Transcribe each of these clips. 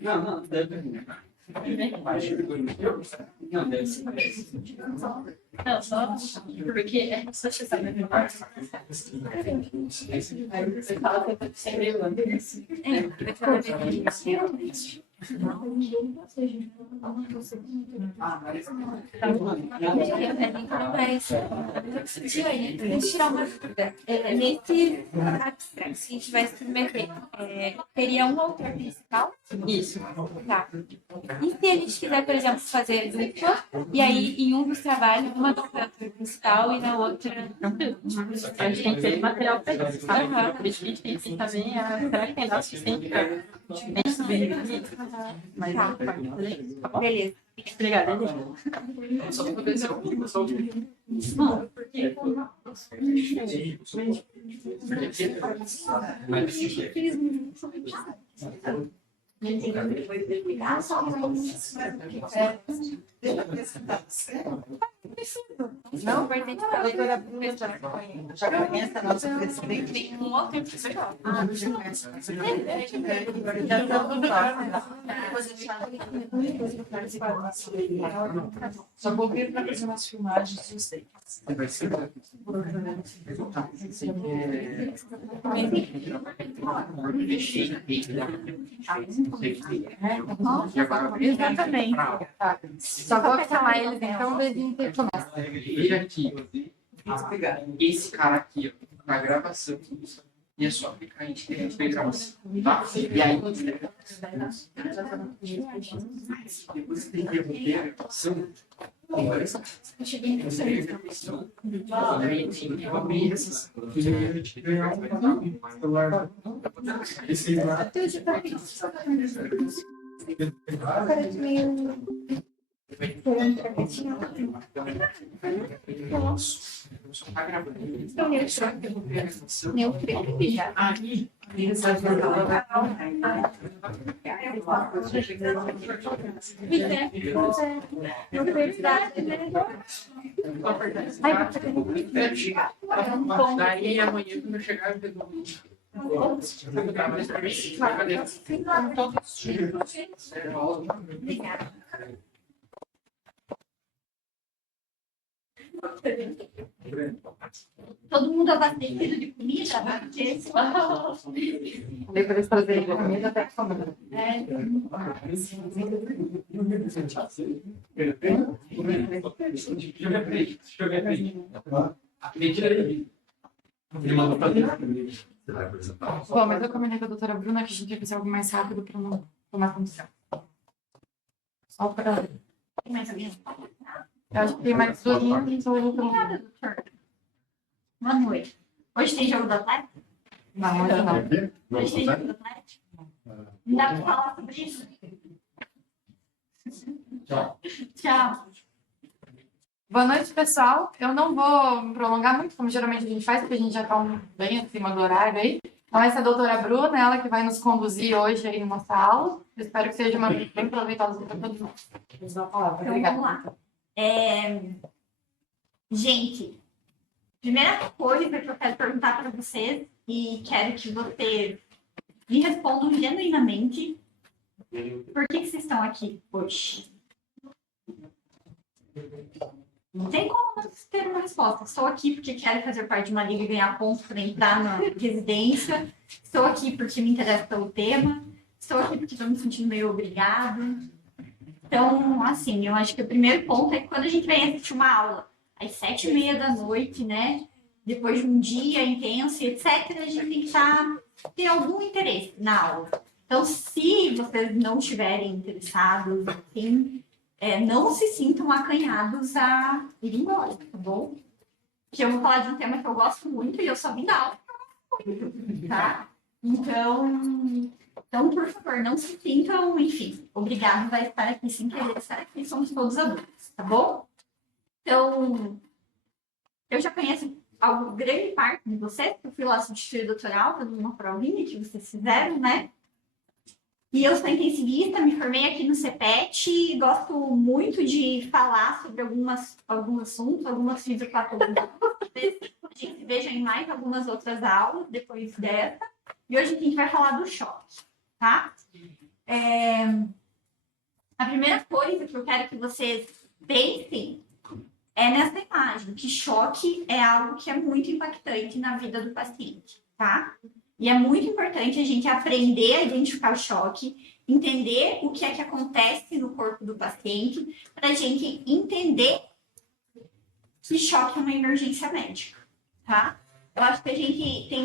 Não, deve. Não, deve ser. Não, só porque é só você melhor. Aí você fala que eu tô sempre levando isso. Deixa eu tirar uma dúvida. Nesse abstract que a gente vai submeter, teria um autor principal? Isso. Tá. E se a gente quiser, por exemplo, fazer dupla, e aí em um dos trabalhos, uma vai ser autor principal e na outra. A gente tem que ter material para isso. Aham. Por isso que a gente tem que ter também será que é suficiente para a gente subir aqui? Mas Tá. a gente pode fazer isso, tá bom? Beleza. Obrigada, Eliane. Só para ver se eu sou Não, vai ter que falar. Doutora Bruna já conhece a nossa presidente? Tem um outro principal. Já conhece. Já estão tudo lá. Só vou vir para fazer umas filmagens de vocês. Vai ser. Exatamente. Só vou chamar eles então desde o começo. Veja aqui. Esse cara aqui, ó, na gravação. E é só clicar em ver gravação. Tá? E aí, depois tem que rever a gravação. Daí amanhã quando eu chegar eu resolvo. Todo mundo abastecido de comida, porque Falei para eles trazerem comida até que comer. Ele mandou fazer. Bom, mas eu combinei com a doutora Bruna que a gente ia fazer algo mais rápido para não tomar condição. Só para. Eu acho que tem mais duas linhas ou outra. boa noite. Hoje tem jogo do Atlético? Não, hoje não. Hoje tem jogo do Atlético? Não dá para falar sobre isso? Tchau. Tchau. Boa noite, pessoal. Eu não vou me prolongar muito, como geralmente a gente faz, porque a gente já está bem acima do horário aí. Então, essa é a doutora Bruna, ela que vai nos conduzir hoje aí numa aula. Eu espero que seja uma noite bem proveitosa para todos nós. Vou dar a palavra. Então, Obrigada. vamos lá. Gente, primeira coisa que eu quero perguntar para vocês, e quero que vocês me respondam genuinamente, por que vocês estão aqui hoje? Não tem como não ter uma resposta. Estou aqui porque quero fazer parte de uma liga e ganhar pontos para entrar na residência. Estou aqui porque me interessa pelo tema. Estou aqui porque estou me sentindo meio obrigado. Então, assim, eu acho que o primeiro ponto é que quando a gente vem assistir uma aula às 7h30 da noite, né? Depois de um dia intenso, etc., a gente tem que ter algum interesse na aula. Então, se vocês não estiverem interessados, assim, não se sintam acanhados a ir embora, tá bom? Porque eu vou falar de um tema que eu gosto muito e eu só vim dar aula, tá? Então, por favor, não se sintam, enfim, obrigado vai estar aqui sem querer estar aqui, somos todos adultos, tá bom? Então, eu já conheço grande parte de vocês, porque eu fui lá substituir o doutoral, fazendo uma provinha que vocês fizeram, né? E eu sou intensivista, me formei aqui no CEPET, gosto muito de falar sobre alguns assuntos, algumas fisiopatologias. Talvez a gente veja em mais algumas outras aulas depois dessa. E hoje a gente vai falar do choque, tá? A primeira coisa que eu quero que vocês pensem é nessa imagem, que choque é algo que é muito impactante na vida do paciente, tá? E é muito importante a gente aprender a identificar o choque, entender o que é que acontece no corpo do paciente, para a gente entender que choque é uma emergência médica, tá? Eu acho que a gente tem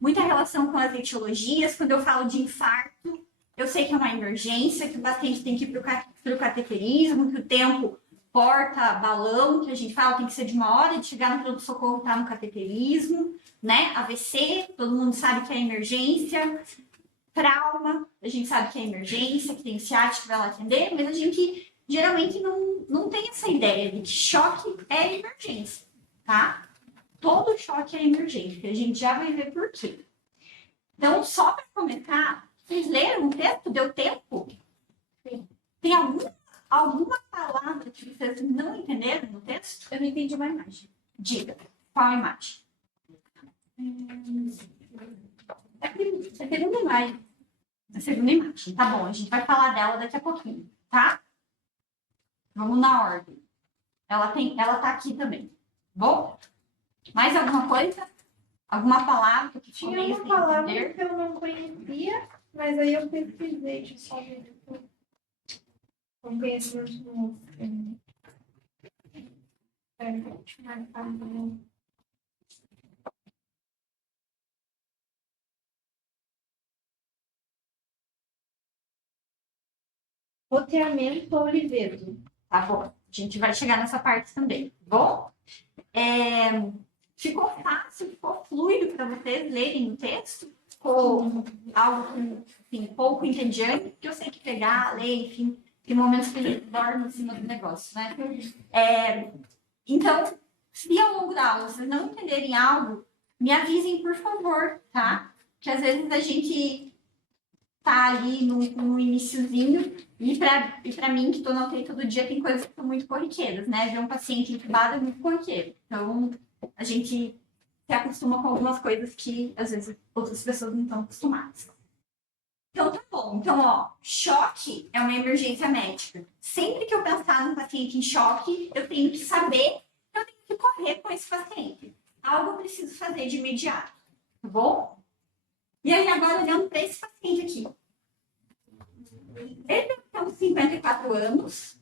muita relação com as etiologias. Quando eu falo de infarto, eu sei que é uma emergência, que o paciente tem que ir para o cateterismo, que o tempo porta-balão, que a gente fala, tem que ser de 1 hora de chegar no pronto-socorro, tá no cateterismo, né? AVC, todo mundo sabe que é emergência. Trauma, a gente sabe que é emergência, que tem ciático que vai lá atender, mas a gente geralmente não tem essa ideia de que choque é emergência, tá? Todo choque é emergência, a gente já vai ver por quê. Então, só para começar, vocês leram o texto? Deu tempo? Tem alguma palavra que vocês não entenderam no texto? Eu não entendi uma imagem. Diga, qual imagem? É a segunda imagem. A segunda imagem, tá bom, a gente vai falar dela daqui a pouquinho, tá? Vamos na ordem. Ela tá aqui também. Bom? Mais alguma coisa? Alguma palavra que Tinha comece uma a palavra entender? que eu não conhecia, mas aí eu pesquisei, deixa eu só ver. Com conhecimento novo. Deixa eu marcar. Roteamento Oliveto. Tá bom. A gente vai chegar nessa parte também. Bom? Ficou fácil, ficou fluido para vocês lerem o texto? Ficou algo assim, pouco entediante? Porque eu sei que pegar, ler, enfim, tem momentos que a gente dorme em cima do negócio, né? Então, se ao longo da aula vocês não entenderem algo, me avisem, por favor, tá? Que às vezes a gente tá ali no iniciozinho e para mim, que estou na UTI todo dia, tem coisas que são muito corriqueiras, né? Ver um paciente entubado é muito corriqueiro. Então, a gente se acostuma com algumas coisas que, às vezes, outras pessoas não estão acostumadas. Então, tá bom. Então, ó, choque é uma emergência médica. Sempre que eu pensar num paciente em choque, eu tenho que saber que eu tenho que correr com esse paciente. Algo eu preciso fazer de imediato, tá bom? E aí, agora, olhando para esse paciente aqui. Ele tem uns 54 anos.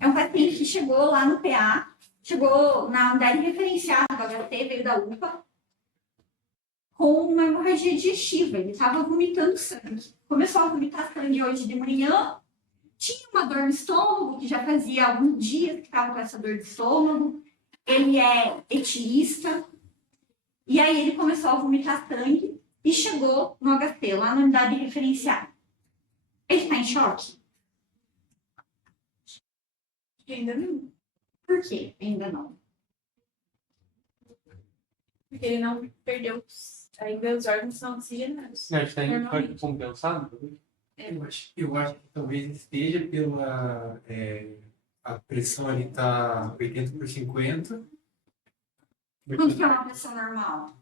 É um paciente que chegou lá no PA, chegou na unidade referenciada do HT, veio da UPA, com uma hemorragia digestiva. Ele estava vomitando sangue. Começou a vomitar sangue hoje de manhã. Tinha uma dor no estômago, que já fazia alguns dias que estava com essa dor de estômago. Ele é etilista. E aí ele começou a vomitar sangue e chegou no HT, lá na unidade referenciada. Ele está em choque? Ainda não. Por quê? Ainda não. Porque ele não perdeu. Ainda os órgãos são oxigenados. Acho que tá indo Normalmente. compensado. Eu acho que talvez esteja pela. A pressão ali tá 80/50. Quanto que é uma pressão normal?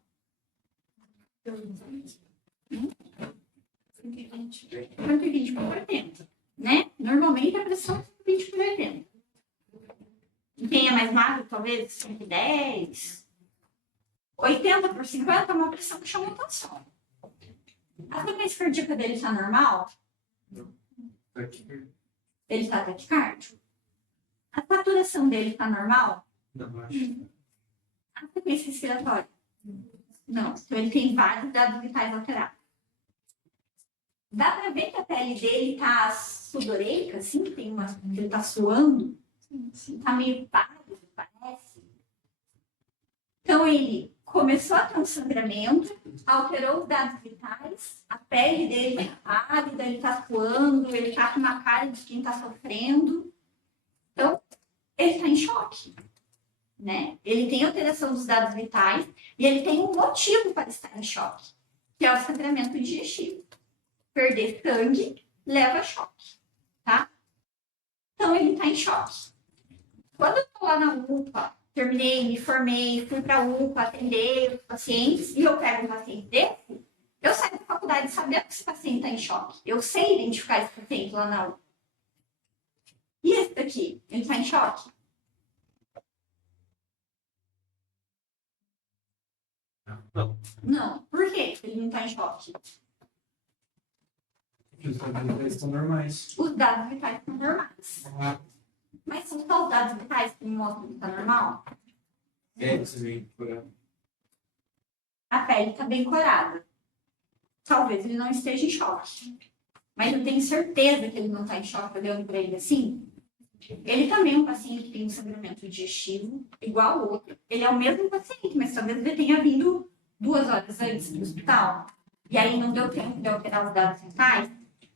120/80, né? Normalmente a pressão é 120/80. E quem é mais magro, talvez 110. 80/50 é uma pressão que chama atenção. A frequência cardíaca dele está normal? Ele está taquicárdio? A saturação dele está normal? Não, acho. A frequência respiratória? Não. Então ele tem vários dados vitais alterados. Dá para ver que a pele dele tá sudoreica, assim, que ele tá suando, tá meio pálido, parece. Então ele começou a ter um sangramento, alterou os dados vitais, a pele dele tá pálida, ele tá suando, ele tá com uma cara de quem tá sofrendo. Então, ele tá em choque, né? Ele tem alteração dos dados vitais e ele tem um motivo para estar em choque, que é o sangramento digestivo. Perder sangue leva a choque, tá? Então, ele está em choque. Quando eu estou lá na UPA, terminei, me formei, fui para a UPA atender os pacientes, e eu pego um paciente desse, Eu saio da faculdade sabendo que esse paciente está em choque. Eu sei identificar esse paciente lá na aula. E esse daqui? Ele está em choque? Não. Não. Por que ele não está em choque? Os dados vitais estão normais. Os dados vitais estão normais. Ah, Mas são só os dados vitais que me mostram que está normal? você vem por A pele está bem corada. Talvez ele não esteja em choque. Mas eu tenho certeza que ele não está em choque olhando para ele assim. Ele também é um paciente que tem um sangramento digestivo, igual ao outro. Ele é o mesmo paciente, mas talvez ele tenha vindo 2 horas antes do hospital. E aí não deu tempo de alterar os dados vitais.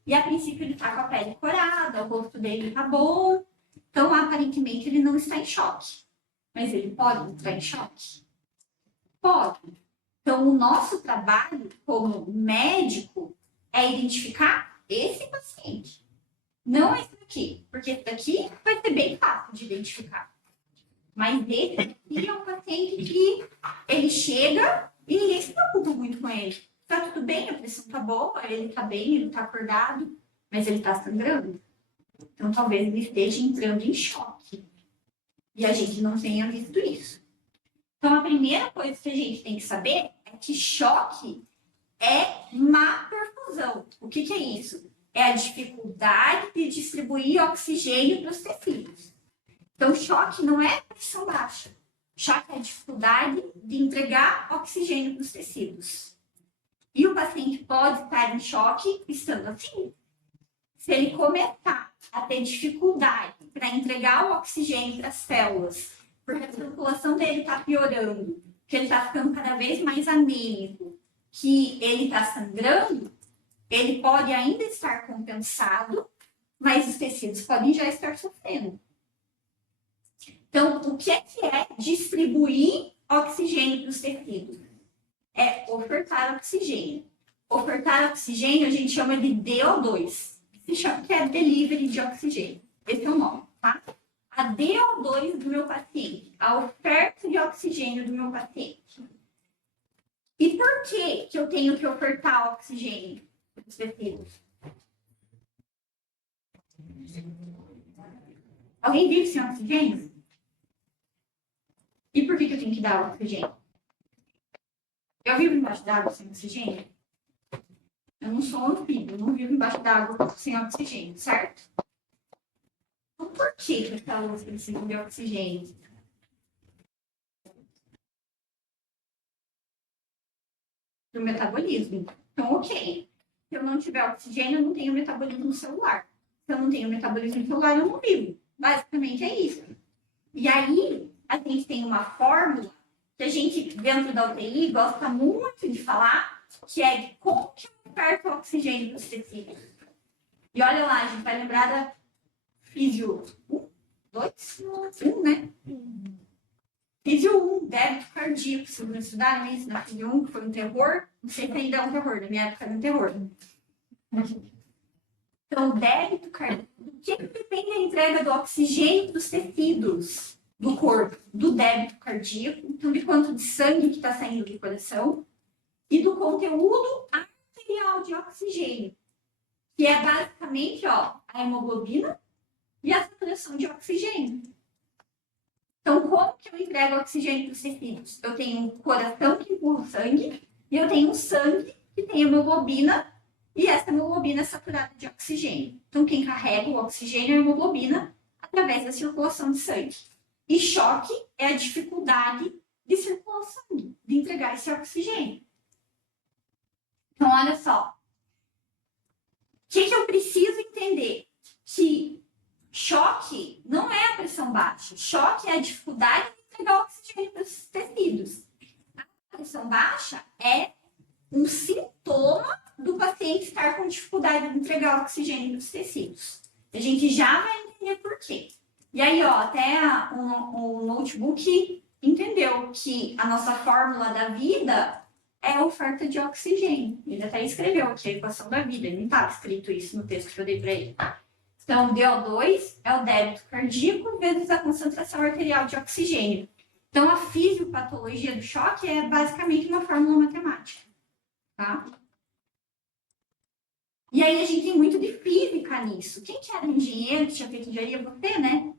E a princípio ele está com a pele corada, o rosto dele está bom. Então, aparentemente, ele não está em choque. Mas ele pode entrar em choque? Pode. Então, o nosso trabalho como médico é identificar esse paciente. Não esse daqui. Porque esse daqui vai ser bem fácil de identificar. Mas esse daqui é um paciente que ele chega e ninguém se preocupa muito com ele. Tá tudo bem, a pressão tá boa, ele tá bem, ele tá acordado, mas ele tá sangrando. Então, talvez ele esteja entrando em choque. E a gente não tenha visto isso. Então, a primeira coisa que a gente tem que saber é que choque é má perfusão. O que é isso? É a dificuldade de distribuir oxigênio para os tecidos. Então, choque não é pressão baixa. Choque é a dificuldade de entregar oxigênio para os tecidos. E o paciente pode estar em choque estando assim. Se ele começar a ter dificuldade para entregar o oxigênio para as células, porque a circulação dele está piorando, que ele está ficando cada vez mais anêmico, que ele está sangrando, ele pode ainda estar compensado, mas os tecidos podem já estar sofrendo. Então, o que é distribuir oxigênio para os tecidos? É ofertar oxigênio. Ofertar oxigênio a gente chama de DO2, que é delivery de oxigênio. Esse é o nome, tá? A DO2 do meu paciente, a oferta de oxigênio do meu paciente. E por que eu tenho que ofertar oxigênio para os tecidos? Alguém vive sem oxigênio? E por que eu tenho que dar oxigênio? Eu vivo embaixo d'água sem oxigênio? Eu não sou um anfíbio, eu não vivo embaixo d'água sem oxigênio, certo? Então, por que as células precisam de oxigênio? Para o metabolismo. Então, ok. Se eu não tiver oxigênio, eu não tenho metabolismo celular. Se eu não tenho metabolismo celular, eu não vivo. Basicamente é isso. E aí, a gente tem uma fórmula que a gente, dentro da UTI, gosta muito de falar, que é de como que eu oferto oxigênio para os tecidos. E olha lá, a gente vai lembrar da Físio 1, 2, 1, né? Físio 1, débito cardíaco. Vocês não estudaram isso na Físio 1, que foi um terror? Não sei se ainda é um terror, na minha época era um terror. Então, débito cardíaco. Do que depende a entrega do oxigênio dos tecidos do corpo? Do débito cardíaco, então de quanto de sangue que está saindo do coração, e do conteúdo arterial de oxigênio, que é basicamente a hemoglobina e a saturação de oxigênio. Então, como que eu entrego oxigênio para os tecidos? Eu tenho um coração que empurra o sangue, e eu tenho um sangue que tem hemoglobina, e essa hemoglobina é saturada de oxigênio. Então, quem carrega o oxigênio é a hemoglobina através da circulação de sangue. E choque é a dificuldade de circular o sangue, de entregar esse oxigênio. Então, olha só. O que eu preciso entender? Que choque não é a pressão baixa. Choque é a dificuldade de entregar oxigênio para os tecidos. A pressão baixa é um sintoma do paciente estar com dificuldade de entregar oxigênio para os tecidos. A gente já vai entender por quê. E aí, até o notebook entendeu que a nossa fórmula da vida é a oferta de oxigênio. Ele até escreveu aqui a equação da vida, não estava escrito isso no texto que eu dei para ele. Então, DO2 é o débito cardíaco vezes a concentração arterial de oxigênio. Então, a fisiopatologia do choque é basicamente uma fórmula matemática, tá? E aí a gente tem muito de física nisso. Quem que era engenheiro, que tinha feito engenharia? Você, né?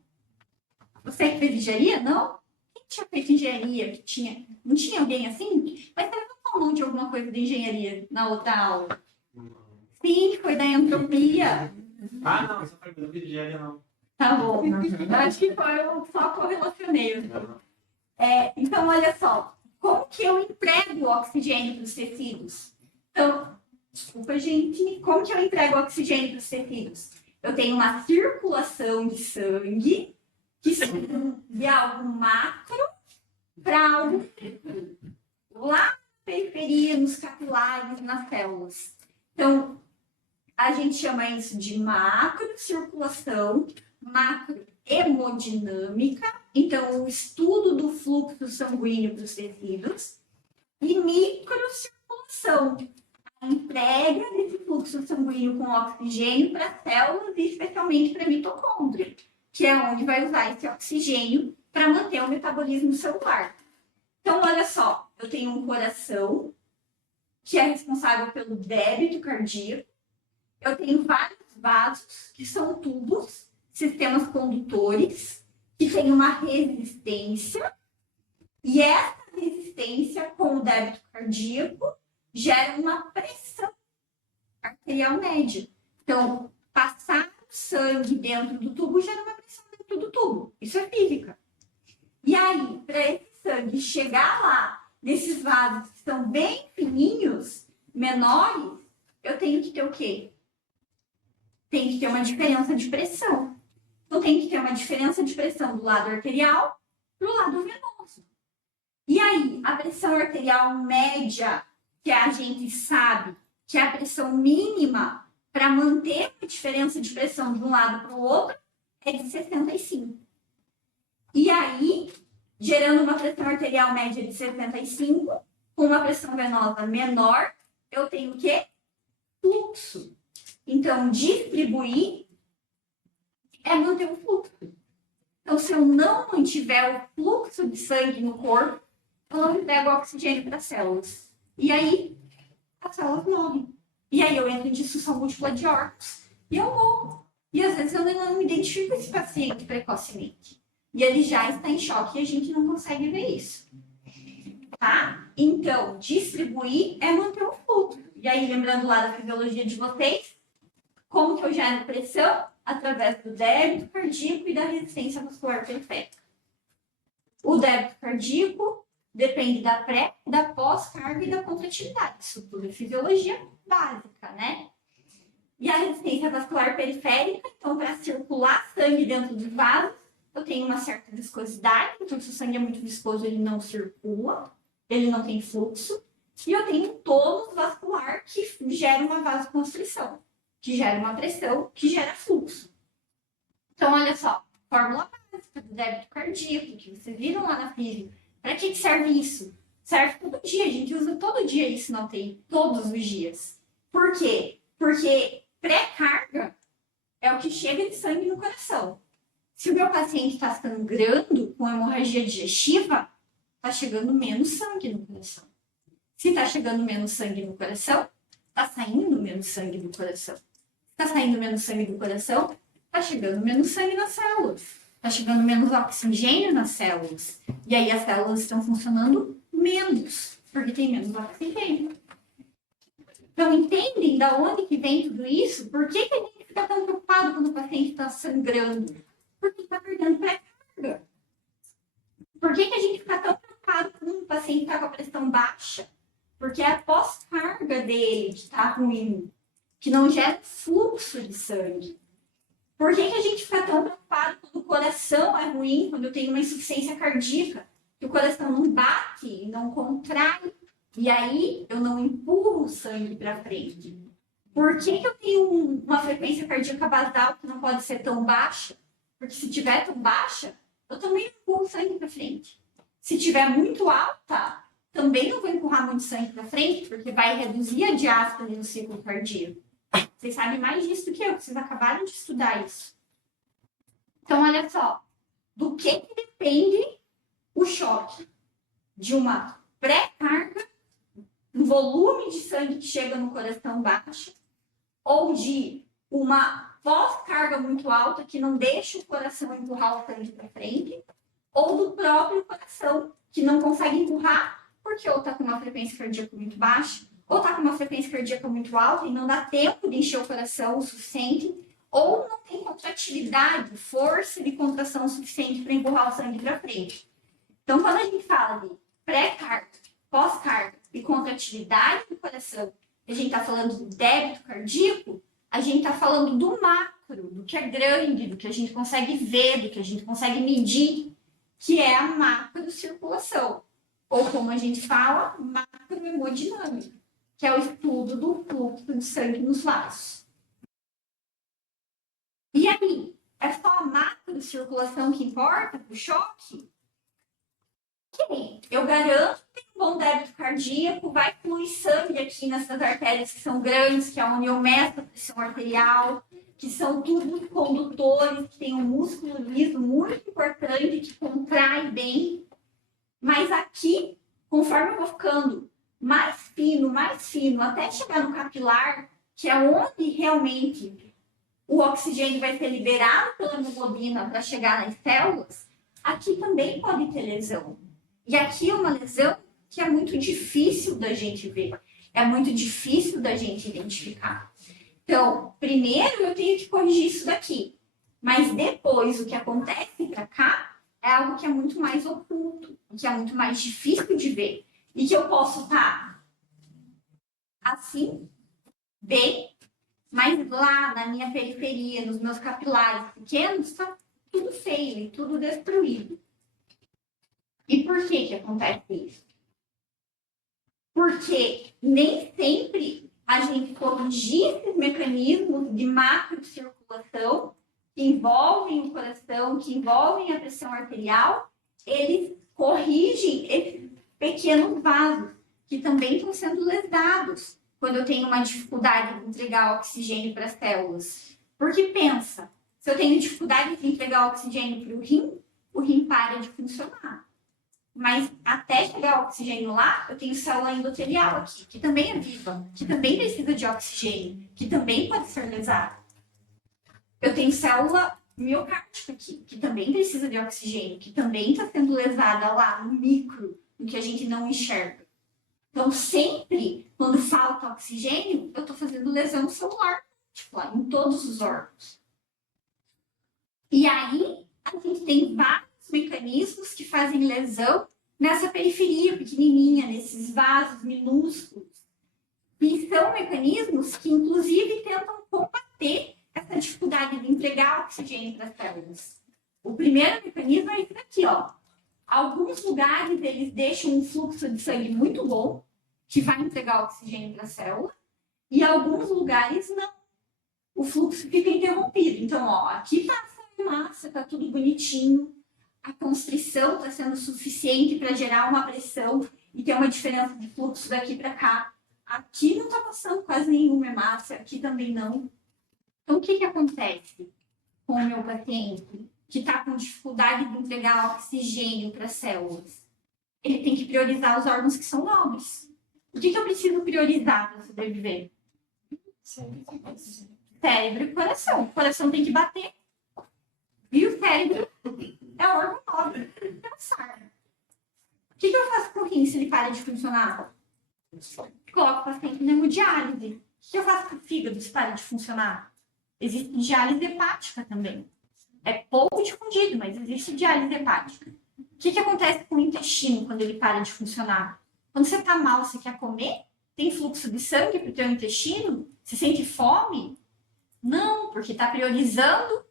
Você que fez engenharia? Não? Quem tinha feito engenharia? Que tinha... Não tinha alguém assim? Mas você não falou de alguma coisa de engenharia na outra aula? Sim, foi da entropia. Ah, não, essa foi do engenharia, não. Tá bom. Acho que foi, eu só correlacionei. Então, olha só. Como que eu emprego oxigênio para os tecidos? Então, desculpa, gente. Como que eu entrego oxigênio para os tecidos? Eu tenho uma circulação de sangue que se de algo macro para algo lá na periferia, nos capilares, nas células. Então, a gente chama isso de macrocirculação, macrohemodinâmica, então o estudo do fluxo sanguíneo para os tecidos, e microcirculação, a entrega desse fluxo sanguíneo com oxigênio para as células e especialmente para a mitocôndria, que é onde vai usar esse oxigênio para manter o metabolismo celular. Então, olha só, eu tenho um coração que é responsável pelo débito cardíaco. Eu tenho vários vasos, que são tubos, sistemas condutores, que têm uma resistência. E essa resistência com o débito cardíaco gera uma pressão arterial média. Então, passar o sangue dentro do tubo gera uma pressão dentro do tubo. Isso é física. E aí, para esse sangue chegar lá, nesses vasos que são bem fininhos, menores, eu tenho que ter o quê? Tem que ter uma diferença de pressão. Então, tem que ter uma diferença de pressão do lado arterial para o lado venoso. E aí, a pressão arterial média, que a gente sabe que é a pressão mínima para manter a diferença de pressão de um lado para o outro, é de 65. E aí, gerando uma pressão arterial média de 75, com uma pressão venosa menor, eu tenho o quê? Fluxo. Então, distribuir é manter o fluxo. Então, se eu não mantiver o fluxo de sangue no corpo, eu não entrego oxigênio para as células. E aí, as células morrem. E aí, eu entro em disfunção múltipla de órgãos e eu morro. E às vezes eu não identifico esse paciente precocemente. E ele já está em choque e a gente não consegue ver isso. Tá? Então, distribuir é manter o fluxo. E aí, lembrando lá da fisiologia de vocês, como que eu gero pressão? Através do débito cardíaco e da resistência muscular periférica. O débito cardíaco depende da pré, da pós-carga e da contratividade. Isso tudo é fisiologia básica, né? E a resistência vascular periférica, então, para circular sangue dentro dos vasos, eu tenho uma certa viscosidade, então se o sangue é muito viscoso, ele não circula, ele não tem fluxo. E eu tenho um tônus vascular que gera uma vasoconstrição, que gera uma pressão, que gera fluxo. Então, olha só, fórmula básica do débito cardíaco, que vocês viram lá na física. Para que serve isso? Serve todo dia, a gente usa todo dia isso na UTI, todos os dias. Por quê? Porque pré-carga é o que chega de sangue no coração. Se o meu paciente está sangrando com hemorragia digestiva, está chegando menos sangue no coração. Se está chegando menos sangue no coração, está saindo menos sangue do coração. Está saindo menos sangue do coração, está chegando menos sangue nas células. Está chegando menos oxigênio nas células. E aí as células estão funcionando menos, porque tem menos oxigênio. Então, entendem da onde que vem tudo isso? Por que a gente fica tão preocupado quando o paciente está sangrando? Porque está perdendo pré-carga. Por que a gente fica tão preocupado quando o paciente está com a pressão baixa? Porque é a pós-carga dele que está ruim, que não gera fluxo de sangue. Por que a gente fica tão preocupado quando o coração é ruim, quando eu tenho uma insuficiência cardíaca? Que o coração não bate, não contrai, e aí eu não empurro o sangue para frente. Por que eu tenho uma frequência cardíaca basal que não pode ser tão baixa? Porque se tiver tão baixa, eu também empurro o sangue para frente. Se tiver muito alta, também não vou empurrar muito sangue para frente, porque vai reduzir a diástole no ciclo cardíaco. Vocês sabem mais disso do que eu, vocês acabaram de estudar isso. Então, olha só, do que depende o choque? De uma pré-carga, um volume de sangue que chega no coração baixo, ou de uma pós-carga muito alta que não deixa o coração empurrar o sangue para frente, ou do próprio coração que não consegue empurrar porque ou está com uma frequência cardíaca muito baixa, ou está com uma frequência cardíaca muito alta e não dá tempo de encher o coração o suficiente, ou não tem contratividade, força de contração suficiente para empurrar o sangue para frente. Então, quando a gente fala de pré-carga, pós-carga e contratividade do coração, a gente está falando do débito cardíaco, a gente está falando do macro, do que é grande, do que a gente consegue ver, do que a gente consegue medir, que é a macrocirculação. Ou como a gente fala, macrohemodinâmica, que é o estudo do fluxo de sangue nos vasos. E aí, é só a macrocirculação que importa para o choque? Ok, eu garanto que tem um bom débito cardíaco, vai fluir sangue aqui nessas artérias que são grandes, que é onde eu meço a pressão arterial, que são tudo condutores, que tem um músculo liso muito importante, que contrai bem. Mas aqui, conforme eu vou ficando mais fino, até chegar no capilar, que é onde realmente o oxigênio vai ser liberado pela hemoglobina para chegar nas células, aqui também pode ter lesão. E aqui é uma lesão que é muito difícil da gente ver, é muito difícil da gente identificar. Então, primeiro eu tenho que corrigir isso daqui, mas depois o que acontece para cá é algo que é muito mais oculto, que é muito mais difícil de ver, e que eu posso estar assim, bem, mas lá na minha periferia, nos meus capilares pequenos, está tudo feio e tudo destruído. E por que acontece isso? Porque nem sempre a gente corrigir esses mecanismos de macrocirculação que envolvem o coração, que envolvem a pressão arterial, eles corrigem esses pequenos vasos que também estão sendo lesados quando eu tenho uma dificuldade de entregar oxigênio para as células. Porque pensa, se eu tenho dificuldade de entregar oxigênio para o rim para de funcionar. Mas até chegar o oxigênio lá, eu tenho célula endotelial aqui, que também é viva, que também precisa de oxigênio, que também pode ser lesada. Eu tenho célula miocárdica aqui, que também precisa de oxigênio, que também está sendo lesada lá no micro, no que a gente não enxerga. Então, sempre, quando falta oxigênio, eu estou fazendo lesão celular, tipo, em todos os órgãos. E aí, a gente tem vários mecanismos que fazem lesão nessa periferia pequenininha, nesses vasos minúsculos. E são mecanismos que, inclusive, tentam combater essa dificuldade de entregar oxigênio para as células. O primeiro mecanismo é esse daqui, ó. Alguns lugares, eles deixam um fluxo de sangue muito bom, que vai entregar oxigênio para a célula, e alguns lugares não. O fluxo fica interrompido. Então, ó, aqui passa a massa, tá tudo bonitinho, a constrição está sendo suficiente para gerar uma pressão e ter uma diferença de fluxo daqui para cá. Aqui não está passando quase nenhuma hemácia, aqui também não. Então, o que acontece com o meu paciente que está com dificuldade de entregar oxigênio para as células? Ele tem que priorizar os órgãos que são nobres. O que eu preciso priorizar para sobreviver? Cérebro e coração. O coração tem que bater. E o cérebro é o órgão nobre. Pensar. O que eu faço com o rim se ele para de funcionar? Coloco o paciente na hemodiálise. O que eu faço com o fígado se para de funcionar? Existe diálise hepática também. É pouco difundido, mas existe diálise hepática. O que acontece com o intestino quando ele para de funcionar? Quando você está mal, você quer comer? Tem fluxo de sangue para o teu intestino? Você sente fome? Não, porque está priorizando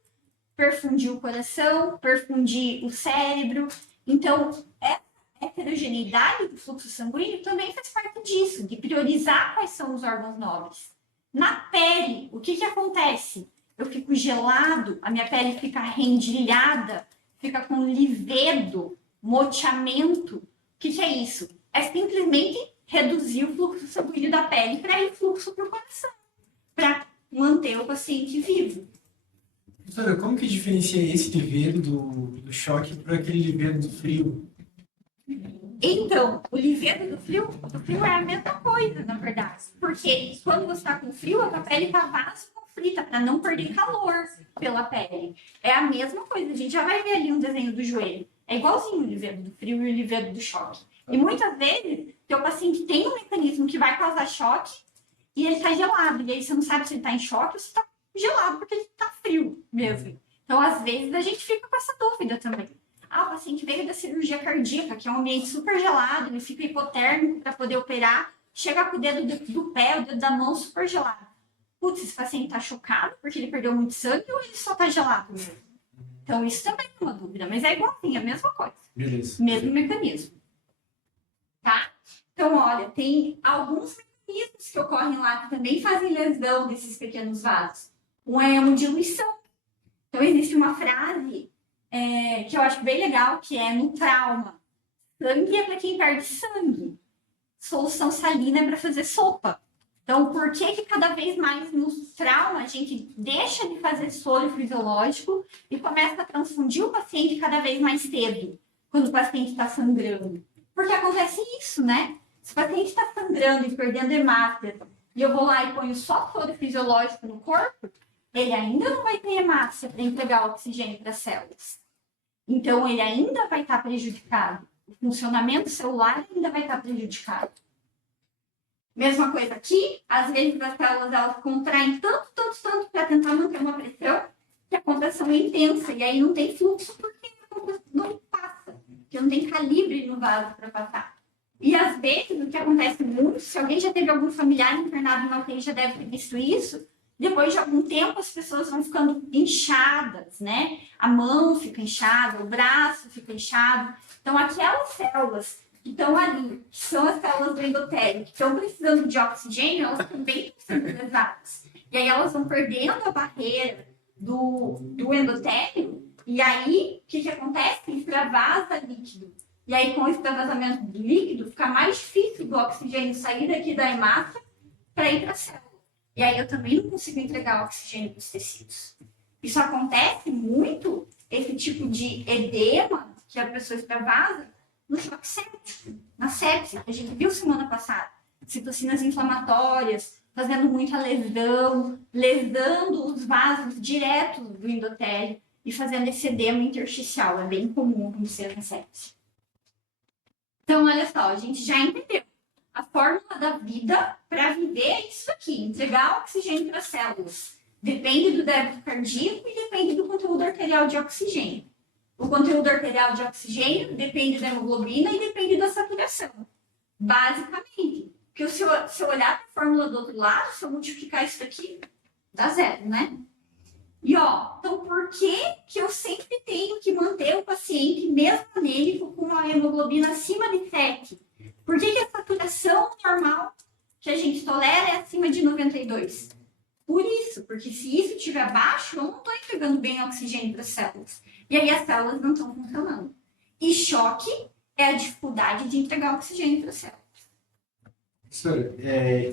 perfundir o coração, perfundir o cérebro. Então, essa heterogeneidade do fluxo sanguíneo também faz parte disso, de priorizar quais são os órgãos nobres. Na pele, o que acontece? Eu fico gelado, a minha pele fica rendilhada, fica com livedo, moteamento. O que é isso? É simplesmente reduzir o fluxo sanguíneo da pele para ir fluxo para o coração, para manter o paciente vivo. Doutora, como que diferencia esse livedo do choque para aquele livedo do frio? Então, o livedo do frio é a mesma coisa, na verdade. Porque quando você está com frio, a tua pele está vasoconstrita para não perder calor pela pele. É a mesma coisa. A gente já vai ver ali um desenho do joelho. É igualzinho o livedo do frio e o livedo do choque. E muitas vezes, teu paciente tem um mecanismo que vai causar choque e ele está gelado. E aí você não sabe se ele está em choque ou se está gelado, porque ele está frio mesmo. Então, às vezes, a gente fica com essa dúvida também. Ah, o paciente veio da cirurgia cardíaca, que é um ambiente super gelado, ele fica hipotérmico para poder operar, chega com o dedo do pé, o dedo da mão super gelado. Putz, esse paciente está chocado porque ele perdeu muito sangue ou ele só está gelado mesmo? Então, isso também é uma dúvida, mas é igualzinho, a mesma coisa. Beleza. Mesmo mecanismo. Tá? Então, olha, tem alguns mecanismos que ocorrem lá que também fazem lesão desses pequenos vasos. Um é a hemodiluição. Então, existe uma frase que eu acho bem legal, que é no trauma. Sangue é para quem perde sangue. Solução salina é para fazer sopa. Então, por que cada vez mais no trauma a gente deixa de fazer soro fisiológico e começa a transfundir o paciente cada vez mais cedo, quando o paciente está sangrando? Porque acontece isso, né? Se o paciente está sangrando e perdendo hemácia, e eu vou lá e ponho só soro fisiológico no corpo, ele ainda não vai ter hemácia para entregar oxigênio para as células. Então, ele ainda vai estar prejudicado. O funcionamento celular ainda vai estar prejudicado. Mesma coisa aqui, às vezes as células elas contraem tanto para tentar manter uma pressão, que a contração é intensa, e aí não tem fluxo porque a contração não passa, porque não tem calibre no vaso para passar. E às vezes, o que acontece muito, se alguém já teve algum familiar internado na UTI já deve ter visto isso, depois de algum tempo as pessoas vão ficando inchadas, né? A mão fica inchada, o braço fica inchado. Então, aquelas células que estão ali, que são as células do endotélio, que estão precisando de oxigênio, elas também estão sendo lesadas. E aí elas vão perdendo a barreira do endotélio, e aí o que acontece? Extravasa líquido. E aí, com o extravasamento do líquido, fica mais difícil do oxigênio sair daqui da hemácia para ir para a célula. E aí eu também não consigo entregar oxigênio para os tecidos. Isso acontece muito, esse tipo de edema que a pessoa extravasa, no choque séptico, na sepse, que a gente viu semana passada. Citocinas inflamatórias, fazendo muita lesão, lesando os vasos diretos do endotélio e fazendo esse edema intersticial. É bem comum acontecer na sepse. Então, olha só, a gente já entendeu. A fórmula da vida para viver é isso aqui, entregar oxigênio para as células. Depende do débito cardíaco e depende do conteúdo arterial de oxigênio. O conteúdo arterial de oxigênio depende da hemoglobina e depende da saturação. Basicamente. Porque se eu olhar para a fórmula do outro lado, se eu multiplicar isso aqui, dá zero, né? E ó, então por que eu sempre tenho que manter o paciente, mesmo anêmico, com uma hemoglobina acima de 7? Por que a saturação normal que a gente tolera é acima de 92? Por isso, porque se isso estiver baixo, eu não estou entregando bem oxigênio para as células. E aí as células não estão funcionando. E choque é a dificuldade de entregar oxigênio para as células. Professora,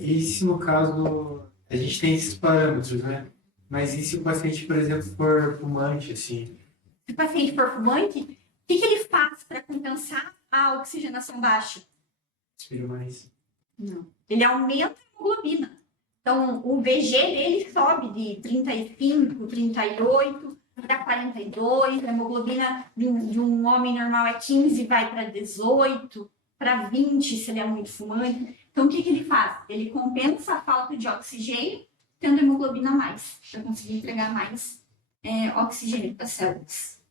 e se no caso a gente tem esses parâmetros, né? Mas e se o paciente, por exemplo, for fumante, assim? Se o paciente for fumante, o que ele faz para compensar a oxigenação baixa? Respira mais. Não. Ele aumenta a hemoglobina. Então, o VG dele sobe de 35, 38 para 42. A hemoglobina de um homem normal é 15, vai para 18, para 20 se ele é muito fumante. Então, o que ele faz? Ele compensa a falta de oxigênio tendo hemoglobina a mais, para conseguir entregar mais oxigênio para as células.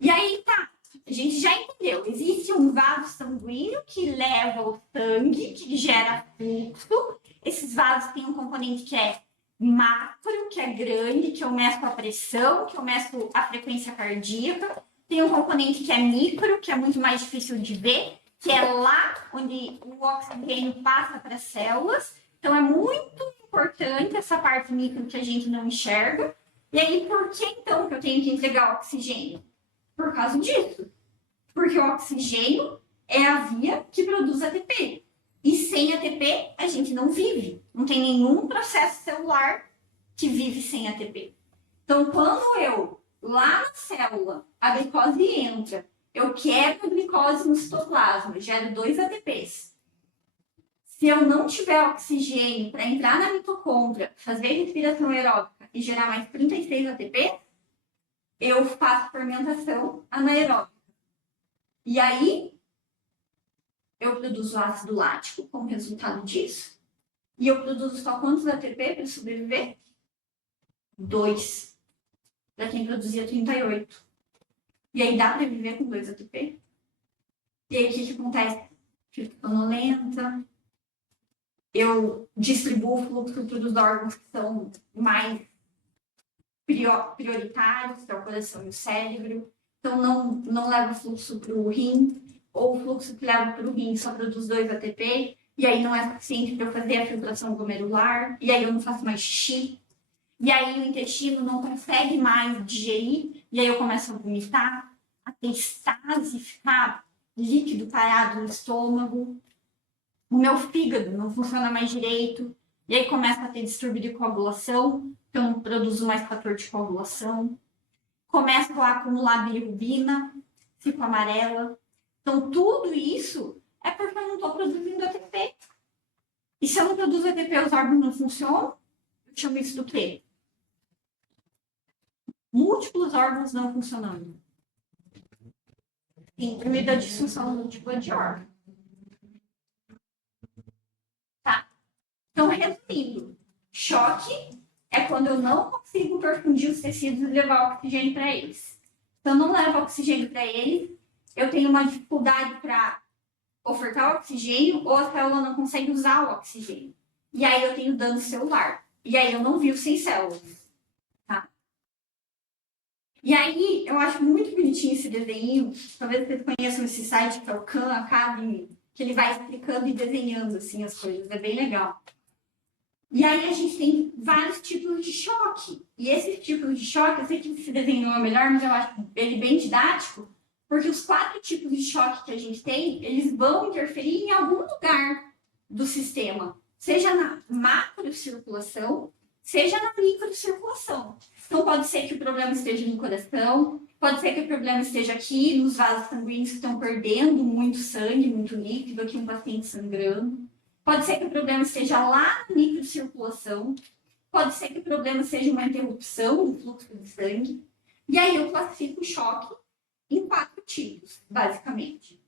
E aí, tá. A gente já entendeu. Existe um vaso sanguíneo que leva o sangue, que gera fluxo. Esses vasos têm um componente que é macro, que é grande, que eu meço a pressão, que eu meço a frequência cardíaca. Tem um componente que é micro, que é muito mais difícil de ver, que é lá onde o oxigênio passa para as células. Então, é muito importante essa parte micro que a gente não enxerga. E aí, por que então que eu tenho que entregar oxigênio? Por causa disso. Porque o oxigênio é a via que produz ATP. E sem ATP, a gente não vive. Não tem nenhum processo celular que vive sem ATP. Então, quando eu, lá na célula, a glicose entra Eu quebro a glicose no citoplasma, gero 2 ATPs. Se eu não tiver oxigênio para entrar na mitocôndria, fazer respiração aeróbica e gerar mais 36 ATP, eu faço fermentação anaeróbica. E aí, eu produzo ácido lático como resultado disso. E eu produzo só quantos ATP para sobreviver? 2. Para quem produzia 38. E aí dá para viver com 2 ATP? E aí o que acontece? Fico sonolenta. Eu distribuo o fluxo para os órgãos que são mais prioritários, que é o coração e o cérebro. Então não leva fluxo para o rim. Ou o fluxo que leva para o rim só produz 2 ATP. E aí não é suficiente para eu fazer a filtração glomerular. E aí eu não faço mais xixi. E aí o intestino não consegue mais digerir, e aí eu começo a vomitar, a ter estase, ficar líquido parado no estômago. O meu fígado não funciona mais direito, e aí começa a ter distúrbio de coagulação, então eu produzo mais fator de coagulação. Começo a acumular bilirrubina, fico amarela. Então tudo isso é porque eu não estou produzindo ATP. E se eu não produzo ATP, os órgãos não funcionam. Eu chamo isso do quê? Múltiplos órgãos não funcionando. Síndrome da disfunção múltipla de órgão. Tá? Então, resumindo, choque é quando eu não consigo perfundir os tecidos e levar oxigênio para eles. Se eu não levo oxigênio para eles, eu tenho uma dificuldade para ofertar oxigênio ou a célula não consegue usar o oxigênio. E aí eu tenho dano celular. E aí eu não vivo sem células. E aí, eu acho muito bonitinho esse desenho. Talvez vocês conheçam esse site que é o Khan Academy, que ele vai explicando e desenhando assim, as coisas. É bem legal. E aí, a gente tem vários tipos de choque. E esses tipos de choque, eu sei que esse desenho não é o melhor, mas eu acho ele bem didático, porque os 4 tipos de choque que a gente tem, eles vão interferir em algum lugar do sistema. Seja na macrocirculação, seja na microcirculação. Então, pode ser que o problema esteja no coração, pode ser que o problema esteja aqui, nos vasos sanguíneos que estão perdendo muito sangue, muito líquido, aqui um paciente sangrando. Pode ser que o problema esteja lá na microcirculação, pode ser que o problema seja uma interrupção do fluxo de sangue. E aí eu classifico o choque em 4 tipos, basicamente.